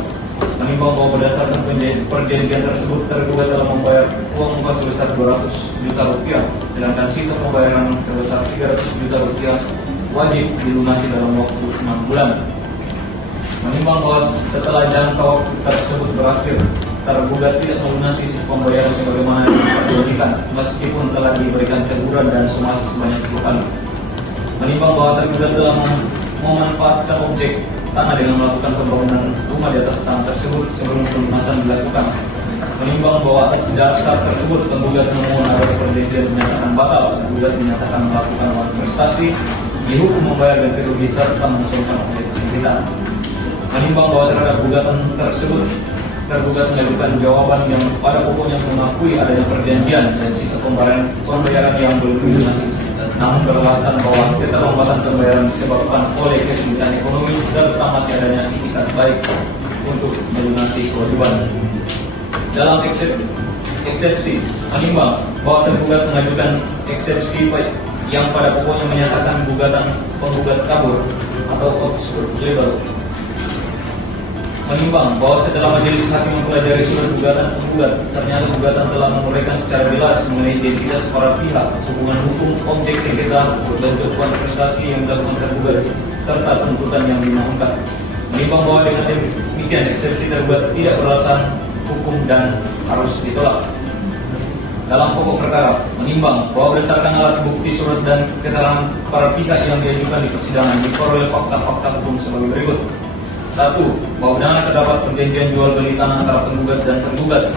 Menimbang bahwa berdasarkan perjanjian tersebut tergugat dalam membayar uang muka sebesar 200 juta rupiah, sedangkan sisa pembayaran sebesar 300 juta rupiah wajib dilunasi dalam waktu 6 bulan. Menimbang bahwa setelah jangka waktu tersebut berakhir, tergugat tidak melunasi sisa pembayaran sebagaimana yang dijanjikan, meskipun telah diberikan teguran dan somasi sebanyak 2 kali. Menimbang bahwa tergugat telah memanfaatkan objek tanah dengan melakukan pembangunan rumah di atas tanah tersebut sebelum pelunasan dilakukan. Menimbang bahwa atas dasar tersebut penggugat memohon agar perjanjian dinyatakan batal, tergugat dinyatakan melakukan uang prestasi, dihukum membayar ganti rugi serta mengusulkan objek sengketa. Menimbang bahwa terhadap gugatan tersebut tergugat mengajukan jawaban yang pada pokoknya mengakui adanya perjanjian dan sisa pembayaran yang belum dilunasi, namun beralasan bahwa keterlambatan pembayaran disebabkan oleh kesulitan ekonomi serta masih adanya itikat baik untuk melunasi kewajiban. Dalam eksepsi, menimbang bahwa tergugat mengajukan eksepsi yang pada pokoknya menyatakan gugatan penggugat kabur atau obscure label. Menimbang bahwa setelah majelis hakim mempelajari surat gugatan penggugat, ternyata gugatan telah menguraikan secara jelas mengenai identitas para pihak, hubungan hukum, objek sengketa, bentuk uang prestasi yang dilakukan tergugat, serta tuntutan yang dimohonkan. Menimbang bahwa dengan demikian eksepsi tergugat tidak beralasan hukum dan harus ditolak. Dalam pokok perkara, menimbang bahwa berdasarkan alat bukti surat dan keterangan para pihak yang diajukan di persidangan diperoleh fakta-fakta hukum sebagai berikut. 1. Bahwa benar terdapat perjanjian jual beli tanah antara penggugat dan tergugat.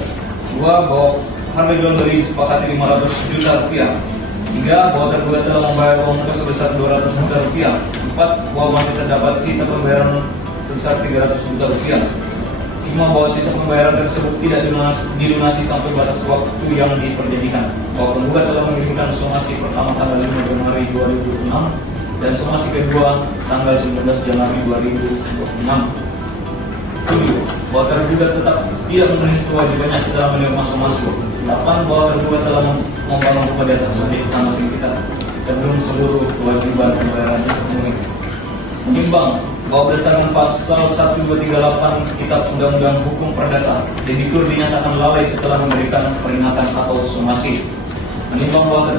2. Bahwa harga jual beli disepakati 500 juta rupiah. 3. Bahwa tergugat telah membayar uang muka sebesar 200 juta rupiah. 4. Bahwa masih terdapat sisa pembayaran sebesar 300 juta rupiah. 5. Bahwa sisa pembayaran tersebut tidak dilunasi sampai batas waktu yang diperjanjikan. Bahwa penggugat telah mengirimkan somasi pertama tanggal 5 Januari 2026 dan somasi kedua tanggal 19 Januari 2026. 7. Bahwa tergugat tetap tidak memenuhi kewajibannya setelah menerima somasi. 8. Bahwa tergugat telah membangun rumah di atas objek tanah sengketa sebelum seluruh kewajiban pembayaran terpenuhi. Menimbang bahwa berdasarkan pasal 1238 Kitab Undang-Undang Hukum Perdata, debitur dinyatakan lalai setelah memberikan peringatan atau somasi. Menimbang bahwa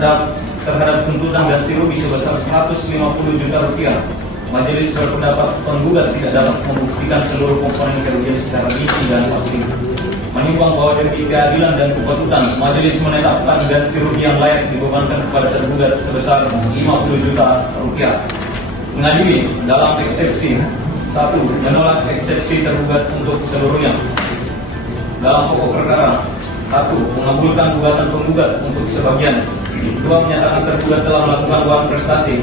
terhadap tuntutan ganti rugi sebesar 150 juta rupiah, majelis berpendapat penggugat tidak dapat membuktikan seluruh komponen kerugian secara rinci dan pasti. Menimbang bahwa demi keadilan dan kepatutan, majelis menetapkan ganti rugi yang layak dibebankan kepada tergugat sebesar 50 juta rupiah. Mengadili dalam eksepsi 1. Menolak eksepsi tergugat untuk seluruhnya. dalam pokok perkara: 1. Mengabulkan gugatan penggugat untuk sebagian. 2. Menyatakan tergugat telah melakukan uang prestasi.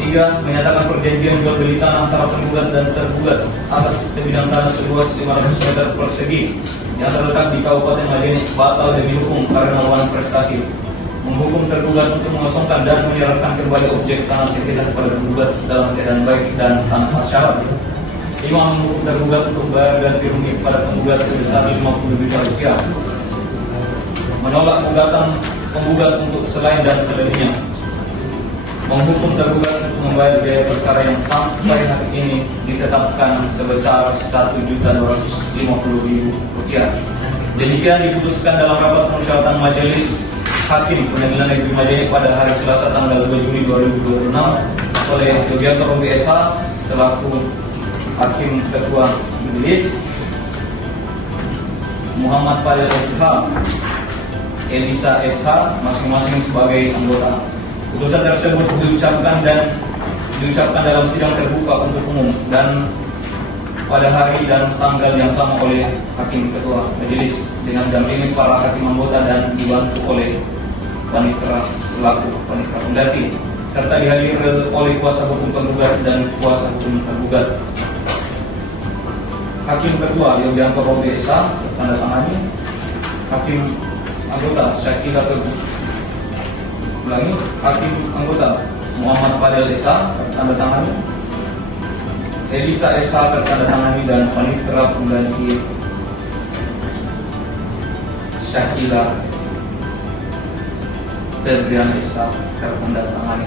3. Menyatakan perjanjian jual beli tanah antara penggugat dan tergugat atas sebidang tanah seluas 500 meter persegi yang terletak di Kabupaten Majene batal demi hukum karena uang prestasi. Menghukum tergugat untuk mengosongkan dan menyerahkan kembali objek tanah sekitar kepada penggugat dalam keadaan baik dan tanpa syarat. 5. Menghukum tergugat untuk bayar ganti rugi kepada penggugat sebesar 50 juta rupiah. Menolak gugatan penggugat untuk selain dan selebihnya. Menghukum tergugat untuk membayar biaya perkara yang sampai hari ini ditetapkan sebesar Rp1.250.000. Demikian diputuskan dalam rapat permusyawaratan Majelis Hakim Pengadilan Negeri Majene pada hari Selasa tanggal 2 Juni 2026 oleh Yogianto Rombi SH selaku Hakim Ketua Majelis, Muhammad Fadil SH, Elisa SH masing-masing sebagai anggota. Putusan tersebut diucapkan dalam sidang terbuka untuk umum dan pada hari dan tanggal yang sama oleh Hakim Ketua Majelis dengan dampingi para hakim anggota dan dibantu oleh panitera selaku panitera pengganti serta dihadiri oleh kuasa hukum penggugat dan kuasa hukum tergugat. Hakim Ketua Yogianto Rombi SH tanda tangani. Hakim anggota Syakila Teguh. Ulangi, Hakim anggota Muhammad Fadil SH tanda tangani. Elisa SH tertanda tangani dan panitera pengganti Syakila Febrian SH tertanda tangani.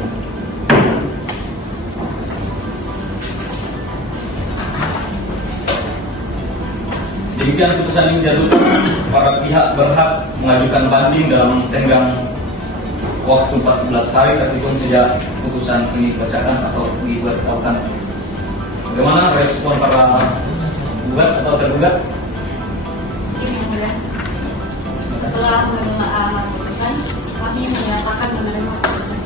Demikian putusan ini dijatuhkan, para pihak berhak mengajukan banding dalam tenggang waktu 14 hari terhitung sejak putusan ini dibacakan atau diberitahukan. Bagaimana respon para gugat atau tergugat? Ini yang mulia, setelah menelaah putusan, kami menyatakan menerima putusan.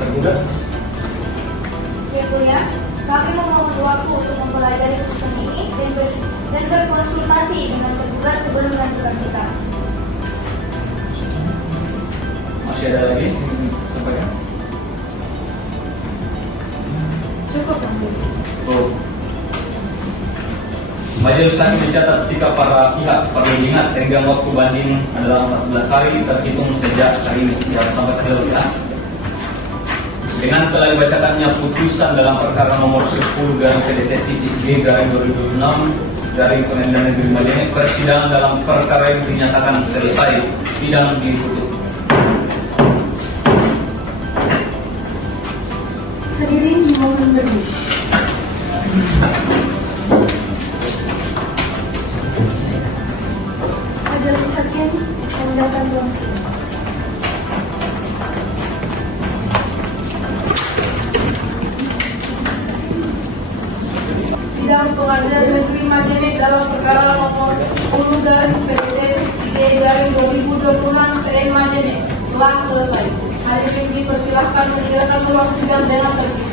Tergugat? Ya mulia, kami memohon waktu untuk mempelajari putusan ini dan berkonsultasi dengan tergugat sebelum menentukan sikap. Masih ada lagi yang sampaikan? Cukup, Yang Mulia. Oh. Majelis Hakim mencatat sikap para pihak. Perlu diingat tenggang waktu banding adalah 14 hari terhitung sejak hari ini. Jangan sampai terlewat. Dengan telah dibacakannya putusan dalam perkara nomor 10/PDT-G/2026 dari Pengadilan Negeri Majene, persidangan dalam perkara ini dinyatakan selesai. Sidang ditutup. Hadirin dimohon berdiri. Majelis Hakim mengundangkan ruang sidang. Sidang Pengadilan Negeri Majene dalam perkara nomor 10/PDT-G/2026 PN Majene telah selesai. Hadirin dipersilahkan meninggalkan ruang sidang dengan tertib.